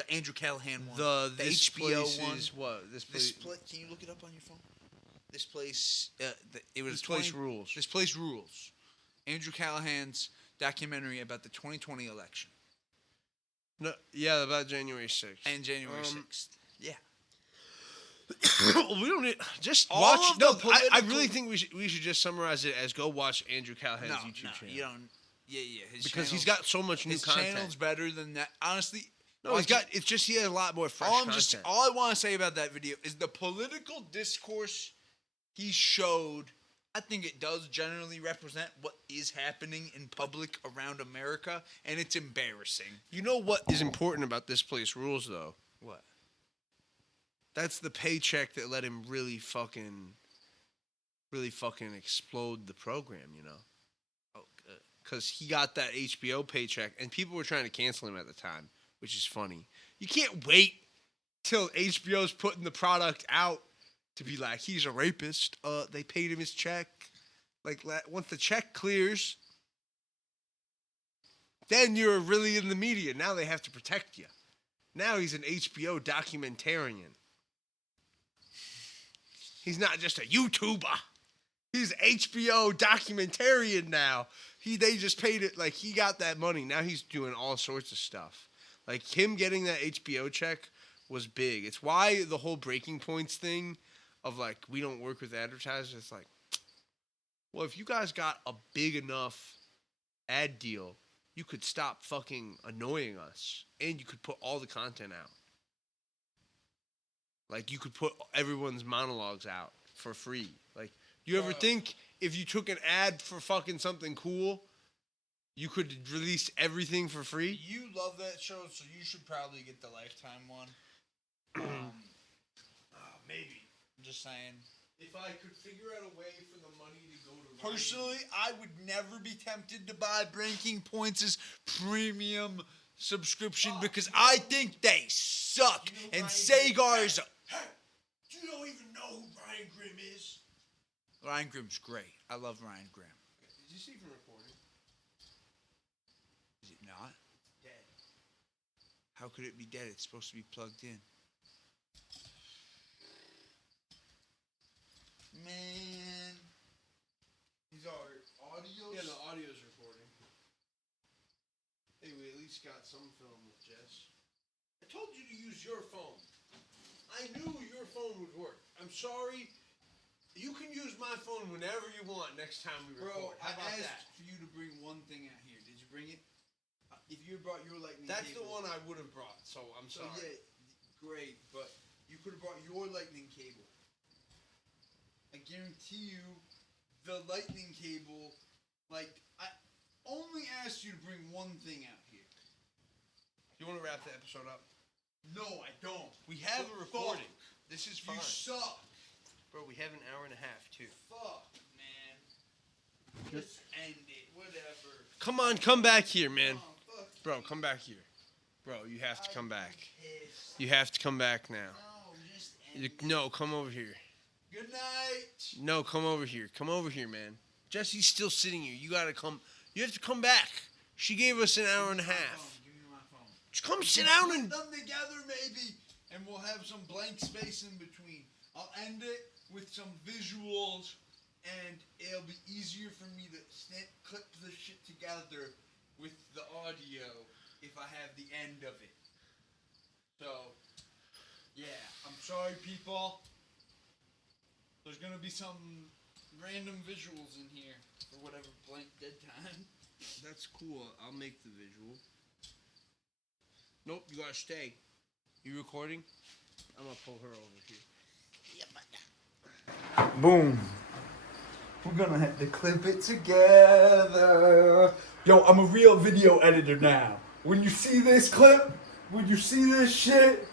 The Andrew Callahan one. The this HBO place one. is what? This place. Can you look it up on your phone? This place. It was This place rules. This place rules. Andrew Callahan's documentary about the 2020 election. No, yeah, about January 6th. And January 6th. Yeah. We don't need, just All watch. of No, the I political- really think we should just summarize it as go watch Andrew Callahan's YouTube channel. You don't. Yeah. Because he's got so much new his content. channel's better than that. Honestly. No, he's got. It's just he has a lot more fresh content. All I want to say about that video is the political discourse he showed. I think it does generally represent what is happening in public around America, and it's embarrassing. You know what is important about this place rules, though? What? That's the paycheck that let him really fucking explode the program, you know? Oh, good. Because he got that HBO paycheck, and people were trying to cancel him at the time, which is funny. You can't wait till HBO's putting the product out to be like, he's a rapist. They paid him his check. Like, once the check clears, then you're really in the media. Now they have to protect you. Now he's an HBO documentarian. He's not just a YouTuber. He's HBO documentarian now. They just paid it, like, he got that money. Now he's doing all sorts of stuff. Like, him getting that HBO check was big. It's why the whole Breaking Points thing of, like, we don't work with advertisers. It's like, well, if you guys got a big enough ad deal, you could stop fucking annoying us. And you could put all the content out. Like, you could put everyone's monologues out for free. Like, you ever think if you took an ad for fucking something cool, you could release everything for free? You love that show, so you should probably get the Lifetime one. Maybe. I'm just saying. If I could figure out a way for the money to go to Personally, I would never be tempted to buy Breaking Points' premium subscription because I think they suck. And Sagar is Hey, do you don't even know who Ryan Grimm is? Ryan Grimm's great. I love Ryan Grimm. Is this even recording? Is it not? Dead. How could it be dead? It's supposed to be plugged in. Man. These are audios? Yeah, the audio's recording. Hey, we at least got some film with Jess. I told you to use your phone. I knew your phone would work. I'm sorry. You can use my phone whenever you want next time we record. Bro, How about I asked that? for you to bring one thing out here. Did you bring it? If you brought your lightning That's cable. the one I would have brought, so I'm So sorry. yeah, great, but you could have brought your lightning cable. I guarantee you, the lightning cable, like, I only asked you to bring one thing out here. You want to wrap the episode up? No, I don't. We have a recording. Fuck. This is You fine. suck. Bro, we have an hour and a half, too. Fuck, man. Just end it. Whatever. Come on, come back here, man. Oh, fuck. Bro, come back here. Bro, you have to come back. Pissed. You have to come back now. No, just end it. No, come over here. Good night. No, come over here. Come over here, man. Jesse's still sitting here. You gotta come. You have to come back. She gave us an hour and a half. Give me my phone. Just come sit down Put and. them together, maybe, and we'll have some blank space in between. I'll end it with some visuals, and it'll be easier for me to clip the shit together with the audio if I have the end of it. So, yeah, I'm sorry, people. There's gonna be some random visuals in here for whatever blank dead time. That's cool. I'll make the visual. Nope, you gotta stay. You recording? I'm gonna pull her over here. Boom. We're gonna have to clip it together. Yo, I'm a real video editor now. When you see this clip, when you see this shit,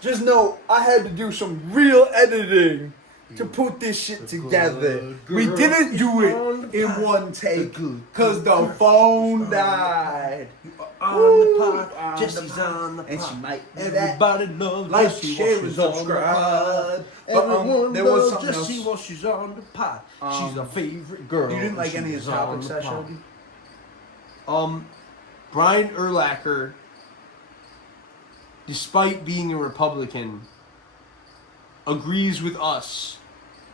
just know I had to do some real editing to put this shit together. We didn't do it in one take because the phone died. On the pod, Jesse's on the pod. And she might Everybody loves like, Jessie share, while and she's on the subscribe. pod. But, Everyone there was loves something Jessie else. while she's on the pod. She's a favorite girl. You didn't like and any of she's the on topics the I pod. showed you? Brian Urlacher despite being a Republican, agrees with us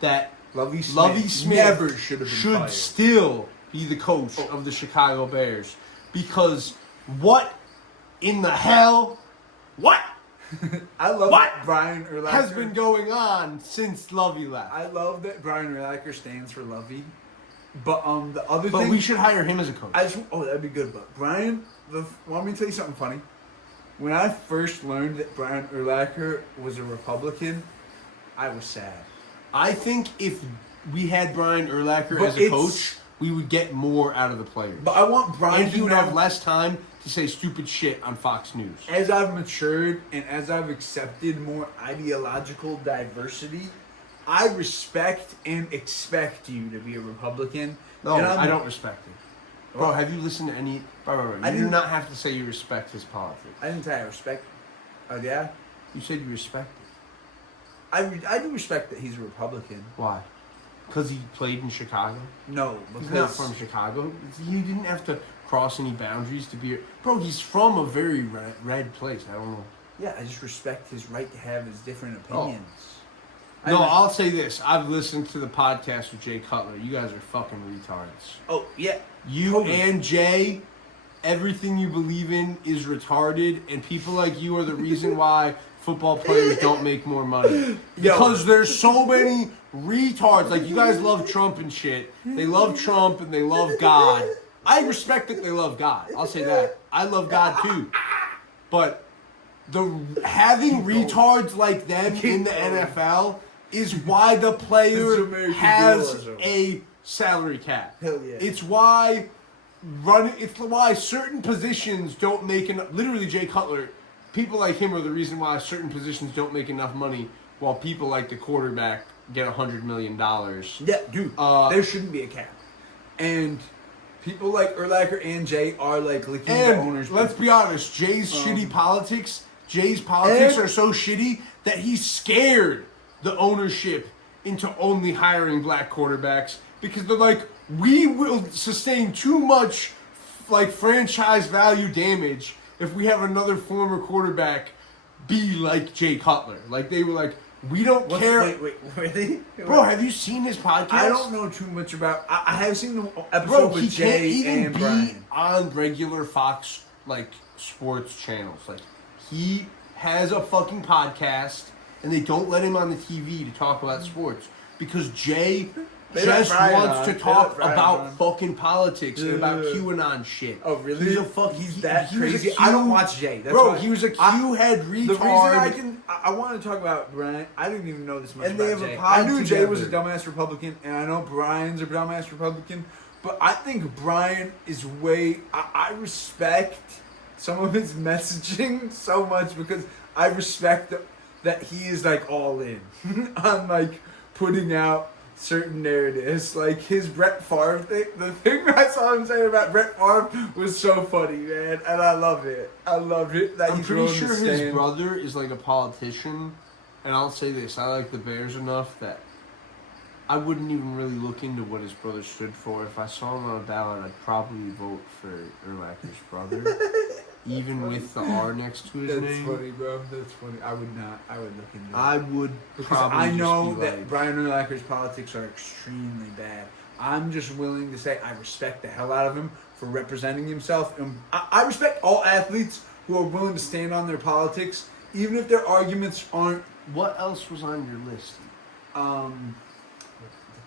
that Lovie Smith never should have been fired. still be the coach of the Chicago Bears. Because what in the hell? What? I love What that Brian Urlacher has been going on since Lovie left? I love that Brian Urlacher stands for Lovey. But the other But thing, we should hire him as a coach. that'd be good. But Brian, want me to tell you something funny? When I first learned that Brian Urlacher was a Republican, I was sad. I think if we had Brian Urlacher But as a coach, we would get more out of the players. But I want Brian And he to would know, have less time to say stupid shit on Fox News. as I've matured and as I've accepted more ideological diversity, I respect and expect you to be a Republican. No, And I don't respect it. Bro, have you listened to any... Bro, I you do didn't- not have to say you respect his politics. I didn't say I respect. Oh yeah, You said you respect it. I do respect that he's a Republican. Why? Because he played in Chicago? No, He's because not from Chicago. He didn't have to cross any boundaries to be... Bro, he's from a very red place. I don't know. yeah, I just respect his right to have his different Oh. opinions. No, I- I'll say this. I've listened to the podcast with Jay Cutler. You guys are fucking retards. Oh yeah, You Totally. and Jay, everything you believe in is retarded, and people like you are the reason why football players don't make more money. Because there's so many retards. Like, you guys love Trump and shit. They love Trump and they love God. I respect that they love God. I'll say that. I love God too. But having retards like them in the NFL is why the It's player American has Girls. a salary cap. Hell yeah. It's why certain positions don't make enough. Literally, Jay Cutler, people like him are the reason why certain positions don't make enough money, while people like the quarterback get $100 million. yeah, dude. There shouldn't be a cap, and people like Urlacher and Jay are like licking the And owners. let's be honest, Jay's shitty politics. Jay's politics and- are so shitty that he scared the ownership into only hiring black quarterbacks because they're like, we will sustain too much like franchise value damage if we have another former quarterback be like Jay Cutler. Like, they were like, we don't care. Wait, really? Bro, have you seen his podcast? I don't know too much about. I have seen the episode Bro, with he can't Jay even and be Brian. on regular Fox like sports channels. Like, he has a fucking podcast, and they don't let him on the TV to talk about sports because Jay They let just Brian wants on. to They talk let Brian about on. fucking politics and about Yeah. QAnon shit. Oh really? He's a fucking. He's that he was a crazy. Q- I don't watch Jay. That's bro, why- he was a Q-head retard. The reason I want to talk about Brian, I didn't even know this much And about they have a Jay. pod I knew Jay was a together. dumbass Republican, and I know Brian's a dumbass Republican, but I think Brian is way. I respect some of his messaging so much because I respect that he is like all in on like putting out certain narratives. Like his Brett Favre thing, the thing I saw him say about Brett Favre was so funny, man, and I love it. I love it that I'm he's pretty willing sure to his stand. brother is like a politician, and I'll say this: I like the Bears enough that I wouldn't even really look into what his brother stood for. If I saw him on a ballot, I'd probably vote for Urlacher's brother, even with the R next to his That's name. funny, bro. That's funny. I would not. I would look into it. I would Because probably I just know be that like, Brian Urlacher's politics are extremely bad. I'm just willing to say I respect the hell out of him for representing himself. And I respect all athletes who are willing to stand on their politics, even if their arguments aren't. What else was on your list? The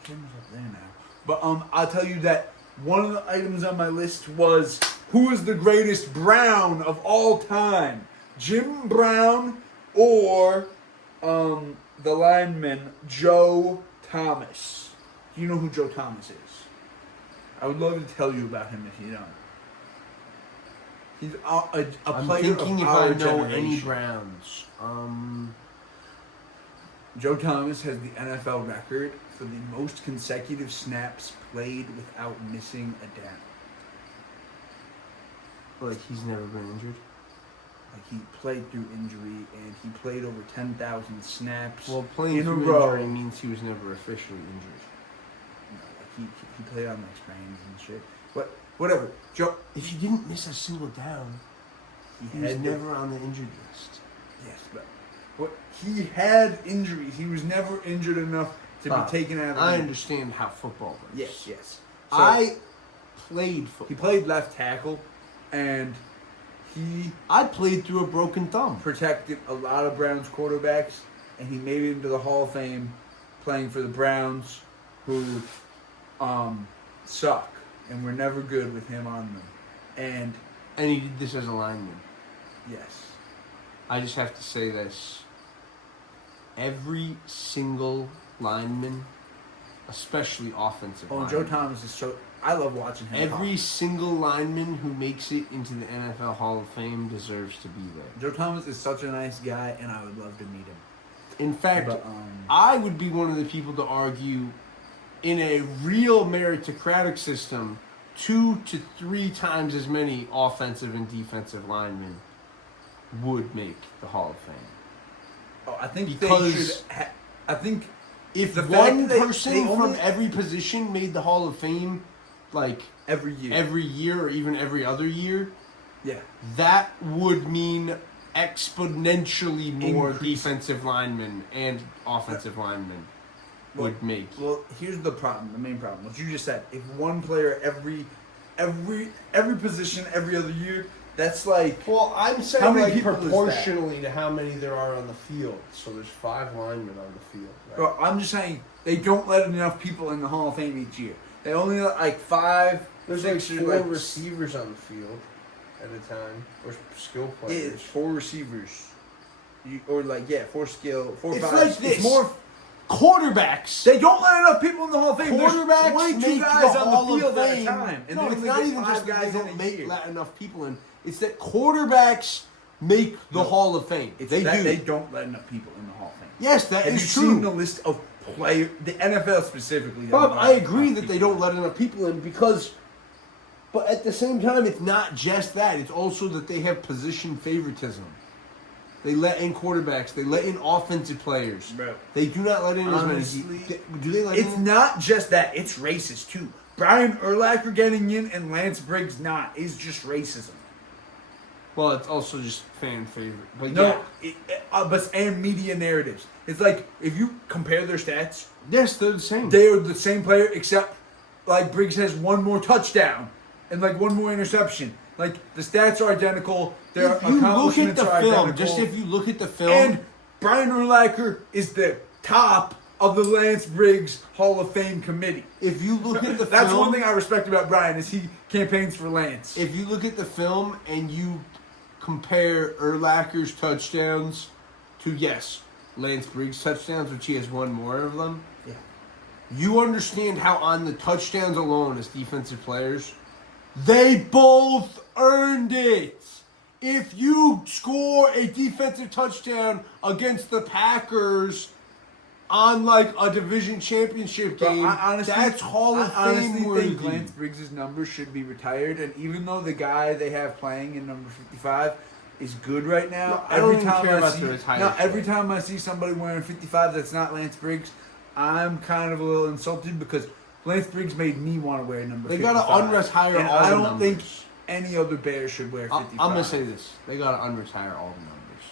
camera's up there now. But I'll tell you that one of the items on my list was who is the greatest Brown of all time, Jim Brown or the lineman Joe Thomas. Do you know who Joe Thomas is? I would love to tell you about him if you don't. He's a I'm player thinking of if our I know any generation. Browns. Joe Thomas has the NFL record for the most consecutive snaps played without missing a down. Like, he's never been injured. Like he played through injury and he played over 10,000 snaps Well, playing in a through row. injury means he was never officially injured. You know, like he played on like sprains and shit. But whatever. Joe, If you didn't miss a single down, he was had never on the injured list. Yes, but he had injuries. He was never injured enough to be taken out of the I game. understand how football works. Yes. So I played football. he played left tackle, and he I played through a broken thumb. protected a lot of Browns quarterbacks, and he made it into the Hall of Fame playing for the Browns, who suck, and we're never good with him on them. And he did this as a lineman. yes, I just have to say this. Every single lineman, especially offensive lineman. Joe Thomas is so. I love watching him. Every single lineman who makes it into the NFL Hall of Fame deserves to be there. Joe Thomas is such a nice guy, and I would love to meet him. In fact, But, I would be one of the people to argue, in a real meritocratic system, 2 to 3 times as many offensive and defensive linemen would make the Hall of Fame. Oh, I think Because they should. I think if the fact one that person they from only- every position made the Hall of Fame, like every year, every year or even every other year, yeah, that would mean exponentially more Increase. defensive linemen and offensive linemen would make. Well, here's the problem. The main problem. What you just said. If one player every position every other year, that's like. Well, I'm saying How many like people is that? proportionally to how many there are on the field. So there's 5 linemen on the field. Right? Bro, I'm just saying they don't let enough people in the Hall of Fame each year. They only let like 5. There's like 6 4 like, receivers on the field at a time, or skill players. It's 4 receivers. Or like 4 skill, 4 It's 5. like this. It's more. Quarterbacks. They don't let enough people in the Hall of Fame. There's Quarterbacks 22 make guys the on Hall the of field at a Fame. time, and No, they it's only not get even 5 just that guys they in don't a make year. let enough people in. It's that quarterbacks make the No. Hall of Fame. It's They that do. They don't let enough people in the Hall of Fame. Yes, that Have is you true. seen the list of players? The NFL specifically. Bob, doesn't I let agree enough that they people don't let enough people in because, but at the same time, it's not just that. It's also that they have position favoritism. They let in quarterbacks. They let in offensive players. Bro. They do not let in Honestly, as many. Do they let It's in? not just that. It's racist too. Brian Urlacher getting in and Lance Briggs not is just racism. Well, it's also just fan favorite. But No, yeah. and media narratives. It's like if you compare their stats, Yes, they're the same. they are the same player except like Briggs has 1 more touchdown and like 1 more interception. Like the stats are identical. Their if you look at accomplishments the are film, identical. just if you look at the film, And Brian Urlacher is the top of the Lance Briggs Hall of Fame committee. if you look at the That's film, one thing I respect about Brian is he campaigns for Lance. if you look at the film and you compare Urlacher's touchdowns to Lance Briggs' touchdowns, which he has 1 more of them. Yeah. You understand how on the touchdowns alone as defensive players, they both earned it. If you score a defensive touchdown against the Packers on like a division championship Bro, game, I honestly, that's Hall of I Fame honestly worthy. think Lance Briggs' number should be retired. And even though the guy they have playing in number 55 is good right now, No, I don't even care about the retired every shit. time I see somebody wearing 55 that's not Lance Briggs, I'm kind of a little insulted because Lance Briggs made me want to wear number They 55. gotta unretire and all I the don't numbers. think any other Bear should wear 55. I'm gonna say this: they gotta unretire all the numbers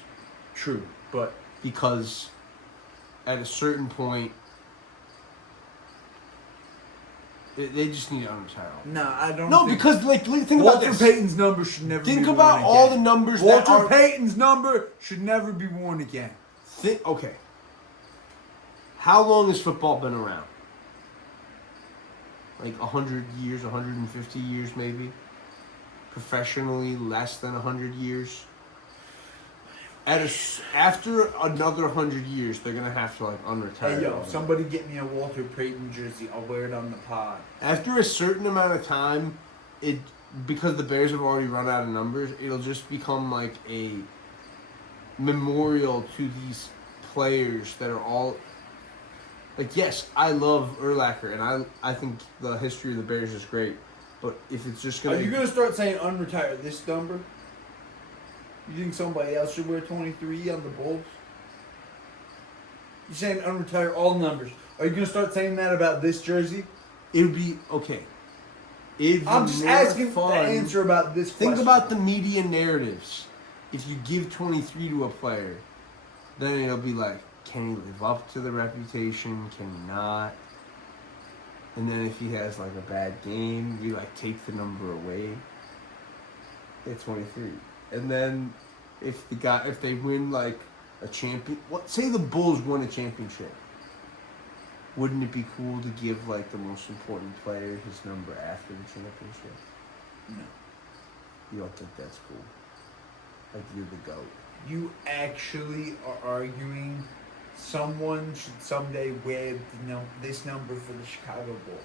True, but because at a certain point, they just need to unretire all. no, I don't. No, think because like think about Walter this. Payton's number should never Think be about worn all the again. numbers that Walter are. Payton's number should never be worn again. Okay. How long has football been around? Like 100 years, 150 years maybe? Professionally, less than 100 years? After another 100 years, they're going to have to like unretire. Hey, all yo, of them. somebody get me a Walter Payton jersey. I'll wear it on the pod. After a certain amount of time, because the Bears have already run out of numbers, it'll just become like a memorial to these players that are all like, yes, I love Urlacher and I think the history of the Bears is great, but if it's just Are you gonna start saying unretire this number? You think somebody else should wear 23 on the Bulls? You're saying unretire all numbers. Are you gonna start saying that about this jersey? it would be okay. It'd be I'm just more asking fun. the answer about this Think question. about the media narratives. if you give 23 to a player, then it'll be like, can he live up to the reputation? Can he not? And then if he has like a bad game, we like take the number away. It's 23. And then if they win like a champion, say the Bulls won a championship, wouldn't it be cool to give like the most important player his number after the championship? No. You don't think that's cool? Like you're the GOAT. You actually are arguing someone should someday wear this number for the Chicago Bulls.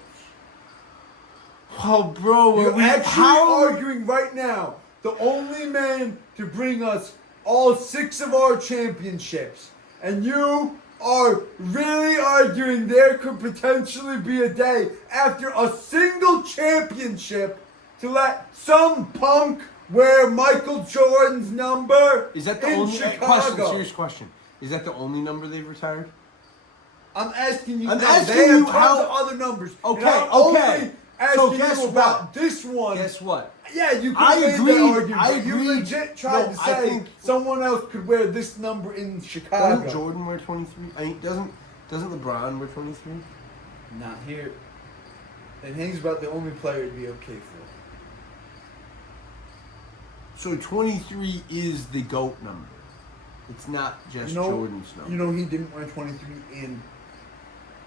Oh, bro, You're actually arguing right now. The only man to bring us all 6 of our championships. And you are really arguing there could potentially be a day after a single championship to let some punk wear Michael Jordan's number Is that the in only Chicago. question? Serious question. Is that the only number they've retired? I'm asking you. I'm no, asking they have you tons how- of other numbers. Okay, and I'm okay. only asking So guess you about what? this one. Guess what? Yeah, you I can make agree, that argument. I but you agree. legit tried No, to I say think- someone else could wear this number in Chicago. Doesn't Jordan wear 23? I mean, doesn't LeBron wear 23? Not here. And Hank's about the only player to be okay for. So 23 is the GOAT number. It's not just Jordan's number. You know he didn't wear 23 in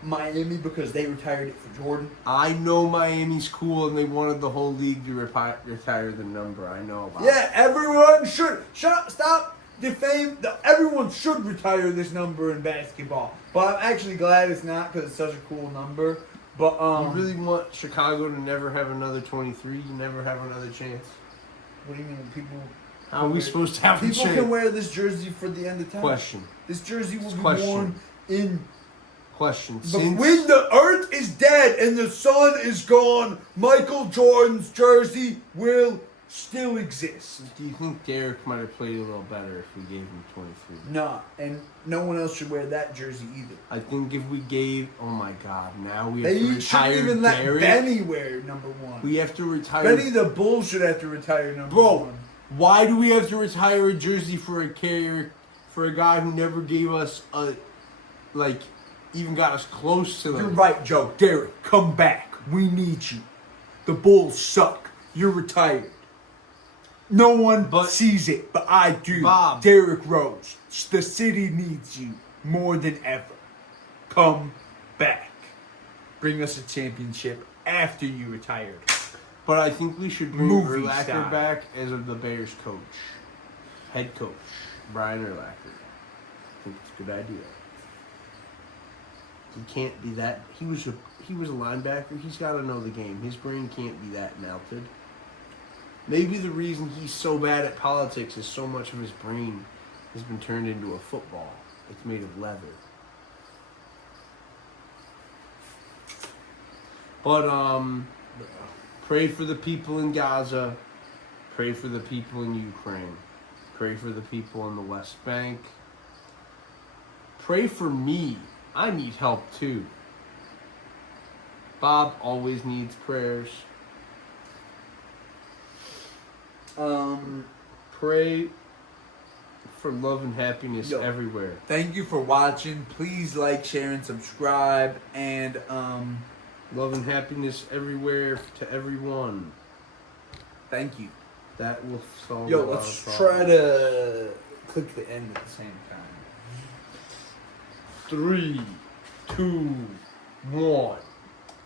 Miami because they retired it for Jordan. I know Miami's cool and they wanted the whole league to retire the number. I know about Yeah, everyone should. Stop defame. Everyone should retire this number in basketball. But I'm actually glad it's not because it's such a cool number. But You really want Chicago to never have another 23? You never have another chance? what do you mean people? How are we supposed to have a People chance? can wear this jersey for the end of time. Question. This jersey will be Question. worn in. Question. But Since when the earth is dead and the sun is gone, Michael Jordan's jersey will still exist. do you think Derek might have played a little better if we gave him 23? Nah, and no one else should wear that jersey either. I think if we gave, oh my God, now we have to They retire shouldn't even let Derek. Benny wear number 1. We have to retire. Benny the Bull should have to retire number Bro, 1. why do we have to retire a jersey for a carrier, for a guy who never gave us a, like, even got us close to them? You're right, Joe. Derek, come back. We need you. The Bulls suck. You're retired. No one sees it, but I do. Bob. Derrick Rose, the city needs you more than ever. Come back. Bring us a championship after you retired. But I think we should bring Movie Urlacher style. back as of the Bears coach, head coach, Brian Urlacher. I think it's a good idea. He can't be that. He was a linebacker. He's got to know the game. His brain can't be that melted. Maybe the reason he's so bad at politics is so much of his brain has been turned into a football. It's made of leather. But pray for the people in Gaza. Pray for the people in Ukraine. Pray for the people in the West Bank. Pray for me. I need help too. Bob always needs prayers. Pray for love and happiness everywhere. Thank you for watching. Please like, share, and subscribe. And Love and happiness everywhere to everyone. thank you. That will solve Yo, a lot let's of try problems. to click the end at the same time. 3, 2, 1.